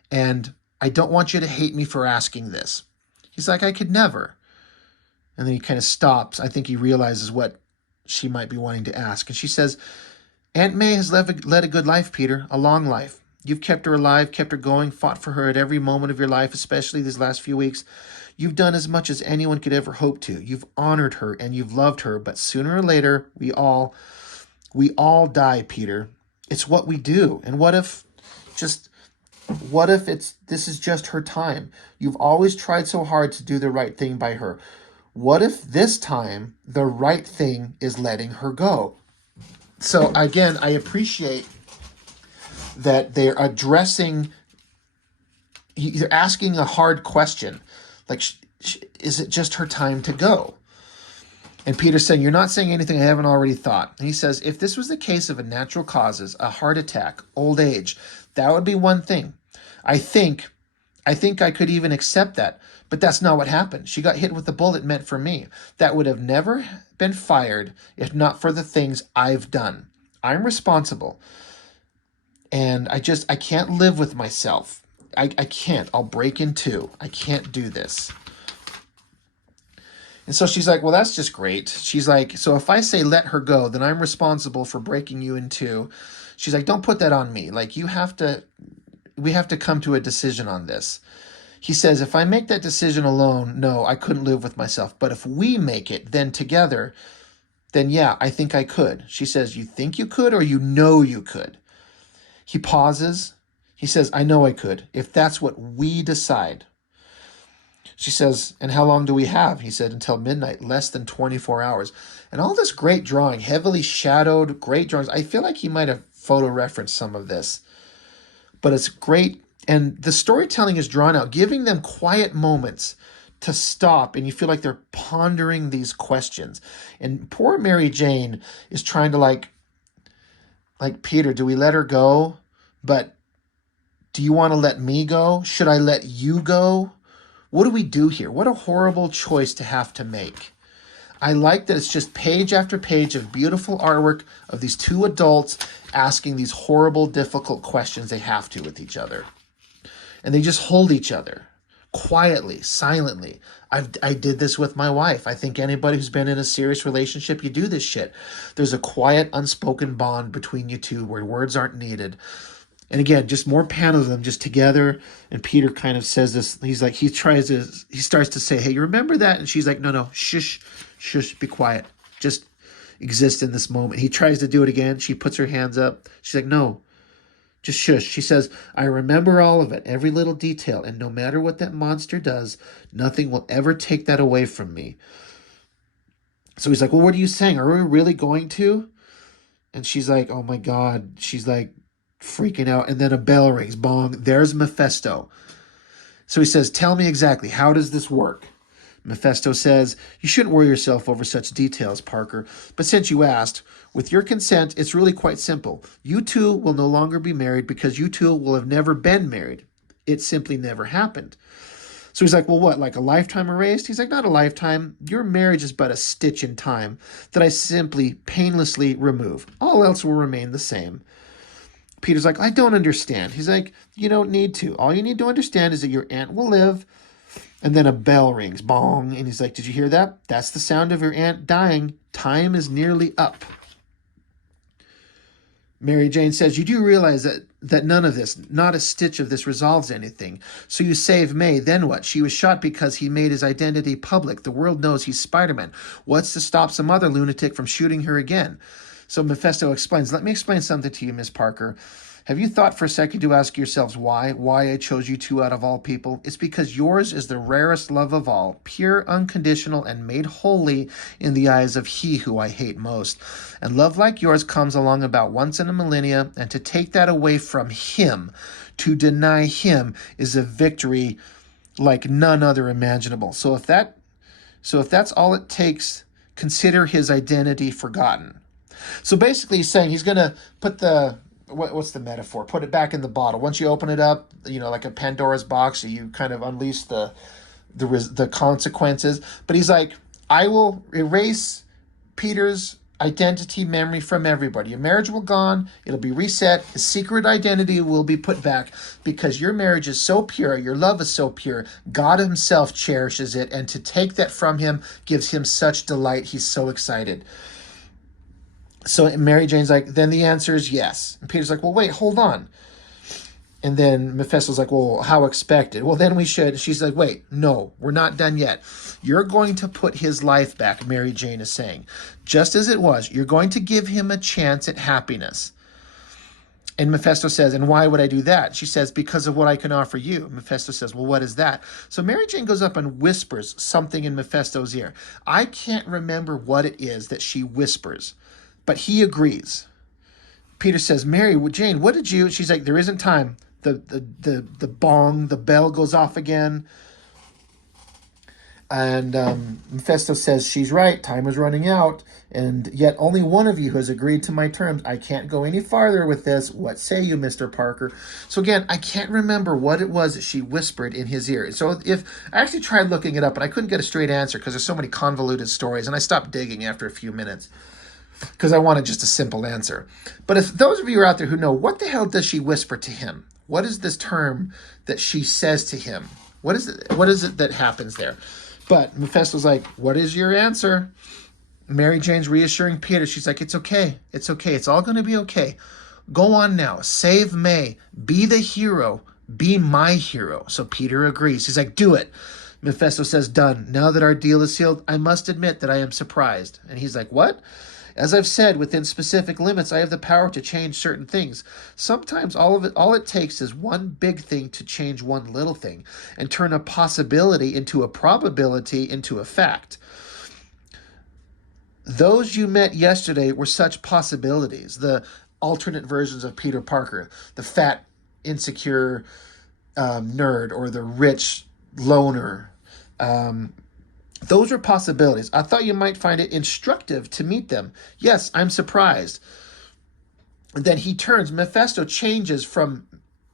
and I don't want you to hate me for asking this. He's like, I could never. And then he kind of stops. I think he realizes what she might be wanting to ask. And she says, Aunt May has led a good life, Peter, a long life. You've kept her alive, kept her going, fought for her at every moment of your life, especially these last few weeks. You've done as much as anyone could ever hope to. You've honored her and you've loved her, but sooner or later, we all die, Peter. It's what we do. And what if this is just her time? You've always tried so hard to do the right thing by her. What if this time the right thing is letting her go? So again, I appreciate that they're asking a hard question. Like, is it just her time to go? And Peter's saying, you're not saying anything I haven't already thought. And he says, if this was the case of a natural causes, a heart attack, old age, that would be one thing. I think I could even accept that, but that's not what happened. She got hit with the bullet meant for me. That would have never been fired if not for the things I've done. I'm responsible. And I can't live with myself. I can't. I'll break in two. I can't do this. And so she's like, well, that's just great. She's like, so if I say let her go, then I'm responsible for breaking you in two. She's like, don't put that on me. Like, we have to come to a decision on this. He says, if I make that decision alone, no, I couldn't live with myself. But if we make it, then together, then yeah, I think I could. She says, you think you could, or you know you could? He pauses. He says, I know I could, if that's what we decide. She says, and how long do we have? He said, until midnight, less than 24 hours. And all this great drawing, heavily shadowed, great drawings. I feel like he might have photo referenced some of this. But it's great. And the storytelling is drawn out, giving them quiet moments to stop. And you feel like they're pondering these questions. And poor Mary Jane is trying to like, Peter, do we let her go? But do you want to let me go? Should I let you go? What do we do here? What a horrible choice to have to make. I like that it's just page after page of beautiful artwork of these two adults asking these horrible, difficult questions they have to with each other. And they just hold each other quietly, silently. I did this with my wife. I think anybody who's been in a serious relationship, you do this shit. There's a quiet, unspoken bond between you two where words aren't needed. And again, just more panels of them just together. And Peter kind of says this. He's like, he starts to say, hey, you remember that? And she's like, no, shush, be quiet. Just exist in this moment. He tries to do it again. She puts her hands up. She's like, no, just shush. She says, I remember all of it, every little detail. And no matter what that monster does, nothing will ever take that away from me. So he's like, well, what are you saying? Are we really going to? And she's like, oh my God. She's like, freaking out, and then a bell rings. Bong, there's Mephisto. So he says, tell me exactly, how does this work? Mephisto says, you shouldn't worry yourself over such details, Parker, but since you asked, with your consent, it's really quite simple. You two will no longer be married because you two will have never been married. It simply never happened. So he's like, well, what, like a lifetime erased? He's like, not a lifetime. Your marriage is but a stitch in time that I simply painlessly remove. All else will remain the same. Peter's like, I don't understand. He's like, you don't need to. All you need to understand is that your aunt will live. And then a bell rings. Bong. And he's like, did you hear that? That's the sound of your aunt dying. Time is nearly up. Mary Jane says, you do realize that none of this, not a stitch of this resolves anything. So you save May, then what? She was shot because he made his identity public. The world knows he's Spider-Man. What's to stop some other lunatic from shooting her again? So Mephisto explains, let me explain something to you, Miss Parker. Have you thought for a second to ask yourselves why I chose you two out of all people? It's because yours is the rarest love of all, pure, unconditional, and made holy in the eyes of he who I hate most. And love like yours comes along about once in a millennia, and to take that away from him, to deny him, is a victory like none other imaginable. So if that's all it takes, consider his identity forgotten. So basically he's saying he's going to put what's the metaphor? Put it back in the bottle. Once you open it up, like a Pandora's box, you kind of unleash the consequences. But he's like, I will erase Peter's identity memory from everybody. Your marriage will gone. It'll be reset. His secret identity will be put back because your marriage is so pure. Your love is so pure. God himself cherishes it. And to take that from him gives him such delight. He's so excited. So Mary Jane's like, then the answer is yes. And Peter's like, well, wait, hold on. And then Mephisto's like, well, how expected? Well, then we should. She's like, wait, no, we're not done yet. You're going to put his life back, Mary Jane is saying. Just as it was, you're going to give him a chance at happiness. And Mephisto says, and why would I do that? She says, because of what I can offer you. Mephisto says, well, what is that? So Mary Jane goes up and whispers something in Mephisto's ear. I can't remember what it is that she whispers. But he agrees. Peter says, Mary, Jane, what did you... She's like, there isn't time. The bell goes off again. And Mephisto says, she's right, time is running out, and yet only one of you has agreed to my terms. I can't go any farther with this. What say you, Mr. Parker? So again, I can't remember what it was that she whispered in his ear. So if I actually tried looking it up, but I couldn't get a straight answer because there's so many convoluted stories, and I stopped digging after a few minutes because I wanted just a simple answer. But if those of you are out there who know, what the hell does she whisper to him? What is this term that she says to him? What is it that happens there? But Mephisto's like, what is your answer? Mary Jane's reassuring Peter. She's like, it's okay. It's okay. It's all going to be okay. Go on now. Save May. Be the hero. Be my hero. So Peter agrees. He's like, do it. Mephisto says, done. Now that our deal is sealed, I must admit that I am surprised. And he's like, what? As I've said, within specific limits, I have the power to change certain things. Sometimes all it takes is one big thing to change one little thing and turn a possibility into a probability into a fact. Those you met yesterday were such possibilities, the alternate versions of Peter Parker, the fat, insecure nerd or the rich loner. Those are possibilities. I thought you might find it instructive to meet them. Yes, I'm surprised. Then he turns. Mephisto changes from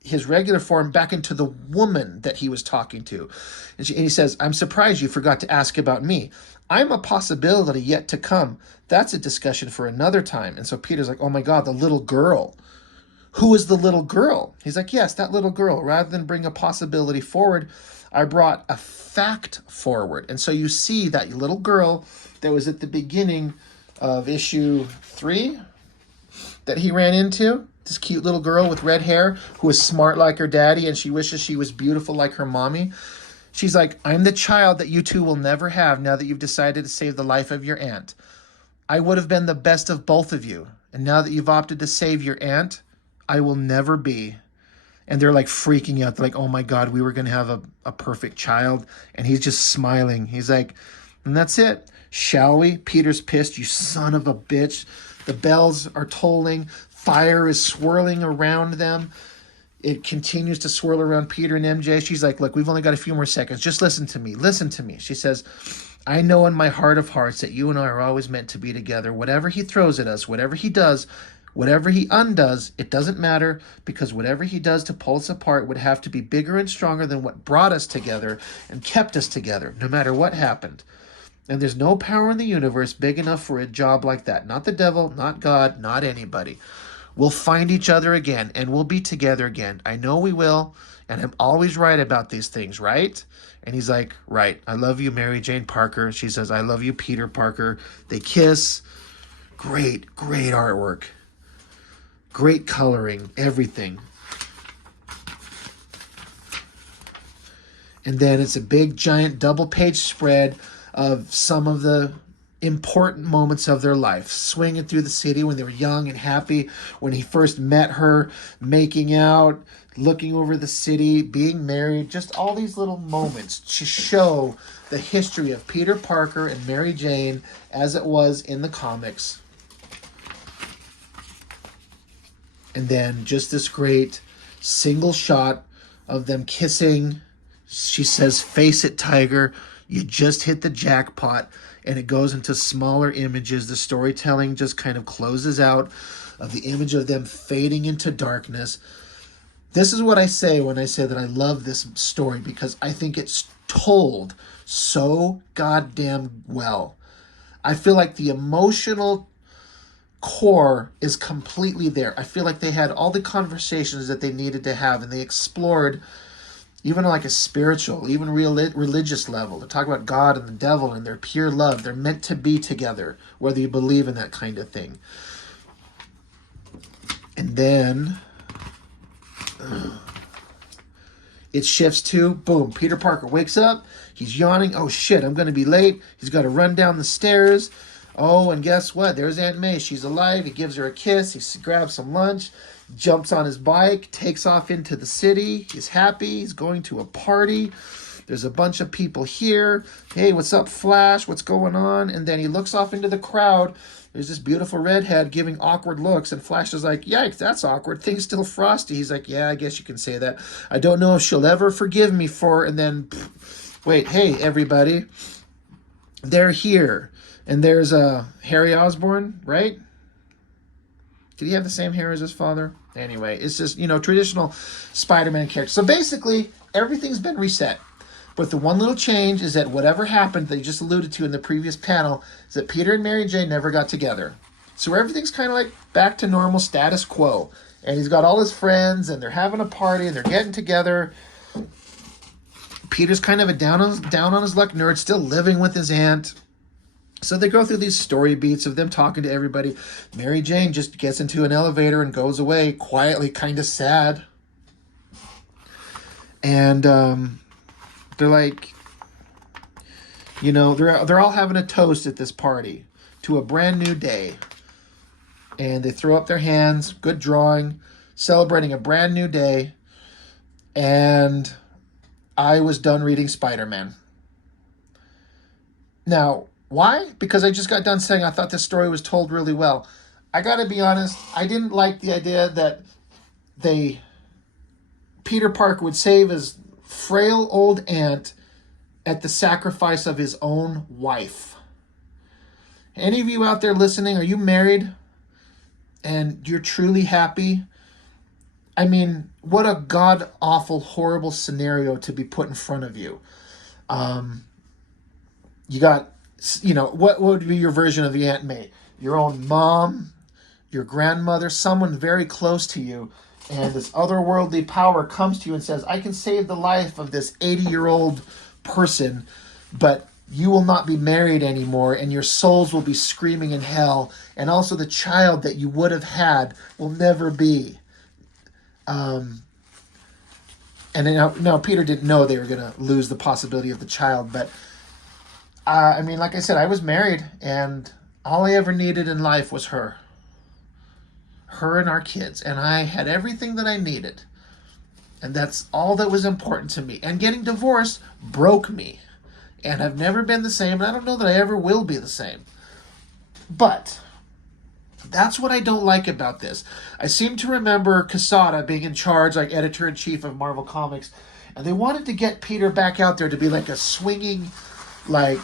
his regular form back into the woman that he was talking to. And he says, I'm surprised you forgot to ask about me. I'm a possibility yet to come. That's a discussion for another time. And so Peter's like, oh my God, the little girl. Who is the little girl? He's like, yes, that little girl. Rather than bring a possibility forward, I brought a fact forward. And so you see that little girl that was at the beginning of issue 3 that he ran into, this cute little girl with red hair who is smart like her daddy and she wishes she was beautiful like her mommy. She's like, I'm the child that you two will never have now that you've decided to save the life of your aunt. I would have been the best of both of you. And now that you've opted to save your aunt, I will never be. And they're like freaking out. They're like, oh my God, we were going to have a perfect child. And he's just smiling. He's like, and that's it. Shall we? Peter's pissed. You son of a bitch. The bells are tolling. Fire is swirling around them. It continues to swirl around Peter and MJ. She's like, look, we've only got a few more seconds. Just listen to me. Listen to me. She says, I know in my heart of hearts that you and I are always meant to be together. Whatever he throws at us, whatever he does, whatever he undoes, it doesn't matter, because whatever he does to pull us apart would have to be bigger and stronger than what brought us together and kept us together, no matter what happened. And there's no power in the universe big enough for a job like that. Not the devil, not God, not anybody. We'll find each other again, and we'll be together again. I know we will, and I'm always right about these things, right? And he's like, right. I love you, Mary Jane Parker. She says, I love you, Peter Parker. They kiss. Great, great artwork. Great coloring, everything. And then it's a big, giant, double-page spread of some of the important moments of their life. Swinging through the city when they were young and happy, when he first met her, making out, looking over the city, being married, just all these little moments to show the history of Peter Parker and Mary Jane as it was in the comics. And then just this great single shot of them kissing. She says, face it, Tiger. You just hit the jackpot. And it goes into smaller images. The storytelling just kind of closes out of the image of them fading into darkness. This is what I say when I say that I love this story, because I think it's told so goddamn well. I feel like the emotional core is completely there. I feel like they had all the conversations that they needed to have, and they explored even like a spiritual, even religious level, to talk about God and the devil and their pure love. They're meant to be together, whether you believe in that kind of thing. And then it shifts to, boom, Peter Parker wakes up. He's yawning. Oh, shit, I'm going to be late. He's got to run down the stairs. Oh, and guess what? There's Aunt May. She's alive. He gives her a kiss. He grabs some lunch, jumps on his bike, takes off into the city. He's happy. He's going to a party. There's a bunch of people here. Hey, what's up, Flash? What's going on? And then he looks off into the crowd. There's this beautiful redhead giving awkward looks, and Flash is like, yikes, that's awkward. Things still frosty. He's like, yeah, I guess you can say that. I don't know if she'll ever forgive me for, and then Wait, hey, everybody. They're here. And there's Harry Osborn, right? Did he have the same hair as his father? Anyway, it's just, traditional Spider-Man character. So basically, everything's been reset. But the one little change is that whatever happened that you just alluded to in the previous panel is that Peter and Mary Jane never got together. So everything's kind of like back to normal status quo. And he's got all his friends, and they're having a party, and they're getting together. Peter's kind of a down on his luck nerd, still living with his aunt. So they go through these story beats of them talking to everybody. Mary Jane just gets into an elevator and goes away, quietly, kind of sad. And they're like, they're all having a toast at this party to a brand new day. And they throw up their hands, good drawing, celebrating a brand new day. And I was done reading Spider-Man. Now, why? Because I just got done saying I thought this story was told really well. I gotta be honest, I didn't like the idea that Peter Parker would save his frail old aunt at the sacrifice of his own wife. Any of you out there listening, are you married and you're truly happy? I mean, what a god-awful, horrible scenario to be put in front of you. You got, what would be your version of the Aunt May? Your own mom, your grandmother, someone very close to you, and this otherworldly power comes to you and says, I can save the life of this 80-year-old person, but you will not be married anymore, and your souls will be screaming in hell, and also the child that you would have had will never be. And now Peter didn't know they were going to lose the possibility of the child, but like I said, I was married, and all I ever needed in life was her and our kids, and I had everything that I needed, and that's all that was important to me. And getting divorced broke me, and I've never been the same, and I don't know that I ever will be the same. But that's what I don't like about this. I seem to remember Quesada being in charge, like editor-in-chief of Marvel Comics, and they wanted to get Peter back out there to be like a swinging, like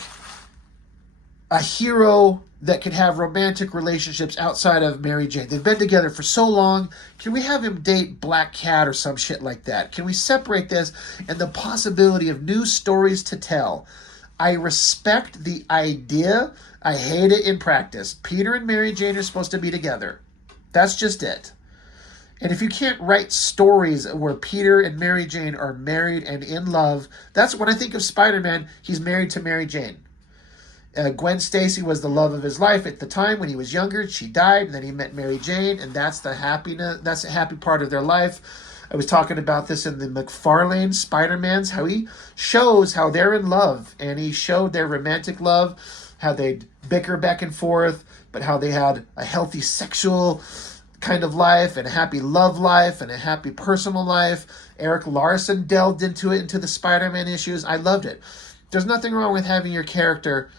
a hero that could have romantic relationships outside of Mary Jane. They've been together for so long. Can we have him date Black Cat or some shit like that? Can we separate this and the possibility of new stories to tell? I respect the idea. I hate it in practice. Peter and Mary Jane are supposed to be together. That's just it. And if you can't write stories where Peter and Mary Jane are married and in love, that's when I think of Spider-Man, he's married to Mary Jane. Gwen Stacy was the love of his life at the time when he was younger. She died, and then he met Mary Jane, and that's the happiness. That's the happy part of their life. I was talking about this in the McFarlane Spider-Mans, how he shows how they're in love, and he showed their romantic love, how they'd bicker back and forth, but how they had a healthy sexual kind of life, and a happy love life, and a happy personal life. Eric Larson delved into it, into the Spider-Man issues. I loved it. There's nothing wrong with having your character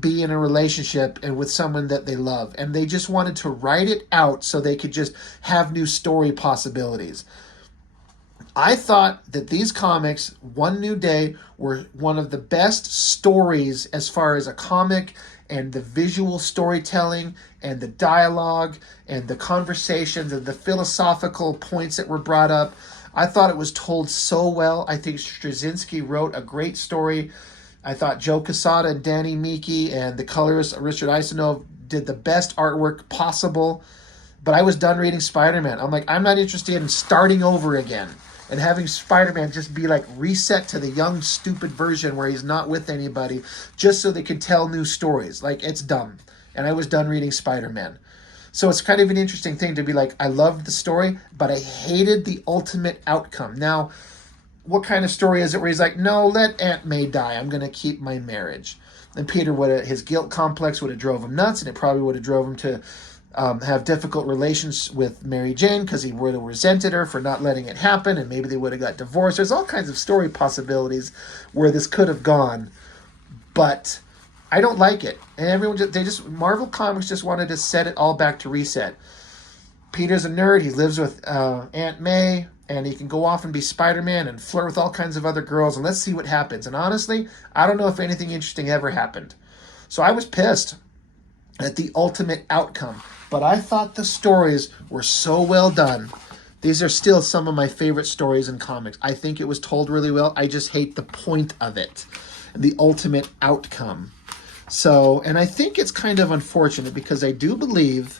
be in a relationship and with someone that they love, and they just wanted to write it out so they could just have new story possibilities. I thought that these comics, One New Day, were one of the best stories as far as a comic and the visual storytelling and the dialogue and the conversations and the philosophical points that were brought up. I thought it was told so well. I think Straczynski wrote a great story. I thought Joe Quesada and Danny Miki and the colorist Richard Isanove did the best artwork possible. But I was done reading Spider-Man. I'm like, I'm not interested in starting over again and having Spider-Man just be like reset to the young, stupid version where he's not with anybody just so they could tell new stories. Like, it's dumb. And I was done reading Spider-Man. So it's kind of an interesting thing to be like, I loved the story, but I hated the ultimate outcome. Now, what kind of story is it where he's like, no, let Aunt May die. I'm going to keep my marriage. And Peter his guilt complex would have drove him nuts, and it probably would have drove him to have difficult relations with Mary Jane because he would have resented her for not letting it happen, and maybe they would have got divorced. There's all kinds of story possibilities where this could have gone, but I don't like it. And Marvel Comics just wanted to set it all back to reset. Peter's a nerd. He lives with Aunt May. and he can go off and be Spider-Man and flirt with all kinds of other girls, and let's see what happens. And honestly, I don't know if anything interesting ever happened. So I was pissed at the ultimate outcome, but I thought the stories were so well done. These are still some of my favorite stories in comics. I think it was told really well. I just hate the point of it, the ultimate outcome. So, and I think it's kind of unfortunate because I do believe,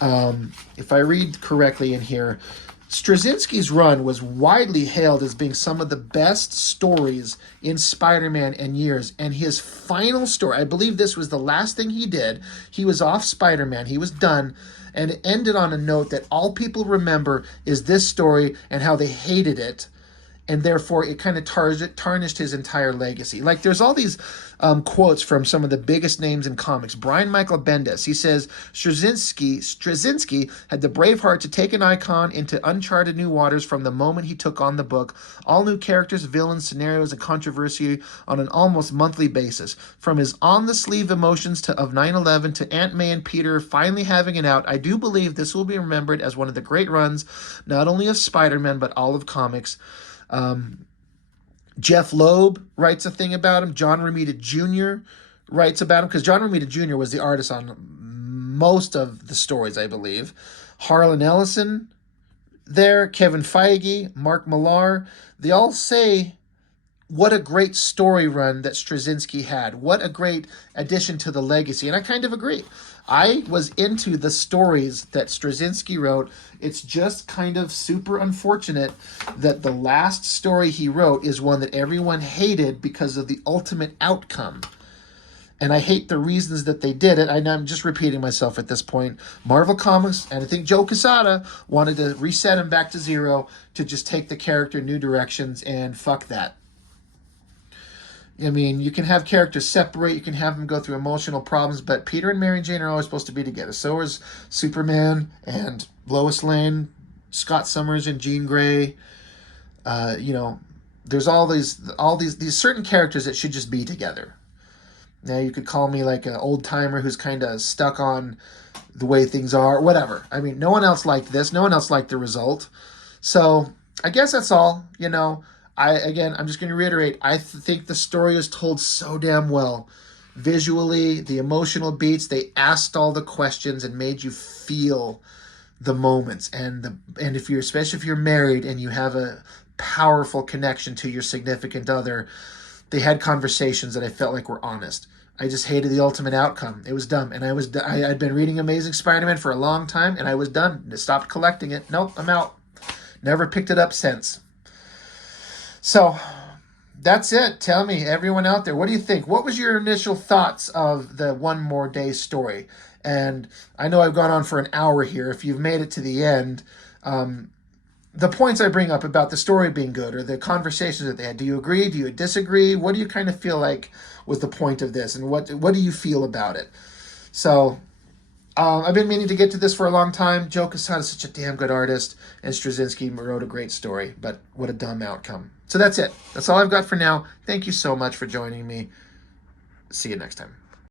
if I read correctly in here, Straczynski's run was widely hailed as being some of the best stories in Spider-Man in years. And his final story, I believe this was the last thing he did. He was off Spider-Man. He was done. And it ended on a note that all people remember is this story and how they hated it. And therefore, it kind of tarnished his entire legacy. Like, there's all these quotes from some of the biggest names in comics. Brian Michael Bendis, he says, Straczynski had the brave heart to take an icon into uncharted new waters from the moment he took on the book. All new characters, villains, scenarios, and controversy on an almost monthly basis. From his on-the-sleeve emotions of 9/11 to Aunt May and Peter finally having it out, I do believe this will be remembered as one of the great runs, not only of Spider-Man, but all of comics. Jeff Loeb writes a thing about him. John Romita Jr. writes about him because John Romita Jr. was the artist on most of the stories, I believe. Harlan Ellison there, Kevin Feige, Mark Millar, they all say what a great story run that Straczynski had. What a great addition to the legacy. And I kind of agree. I was into the stories that Straczynski wrote. It's just kind of super unfortunate that the last story he wrote is one that everyone hated because of the ultimate outcome. And I hate the reasons that they did it. I'm just repeating myself at this point. Marvel Comics, and I think Joe Quesada wanted to reset him back to zero to just take the character in new directions, and fuck that. I mean, you can have characters separate, you can have them go through emotional problems, but Peter and Mary Jane are always supposed to be together. So is Superman and Lois Lane, Scott Summers and Jean Grey. There's all these certain characters that should just be together. Now, you could call me like an old-timer who's kind of stuck on the way things are, whatever. I mean, no one else liked this. No one else liked the result. So, I guess that's all, I'm just going to reiterate, I think the story is told so damn well. Visually, the emotional beats, they asked all the questions and made you feel the moments. And especially if you're married and you have a powerful connection to your significant other, they had conversations that I felt like were honest. I just hated the ultimate outcome. It was dumb. And I'd been reading Amazing Spider-Man for a long time, and I was done. I stopped collecting it. Nope, I'm out. Never picked it up since. So, that's it. Tell me, everyone out there, what do you think? What was your initial thoughts of the One More Day story? And I know I've gone on for an hour here. If you've made it to the end, the points I bring up about the story being good or the conversations that they had, do you agree? Do you disagree? What do you kind of feel like was the point of this? And what do you feel about it? So, I've been meaning to get to this for a long time. Joe Quesada is such a damn good artist, and Straczynski wrote a great story, but what a dumb outcome. So that's it. That's all I've got for now. Thank you so much for joining me. See you next time.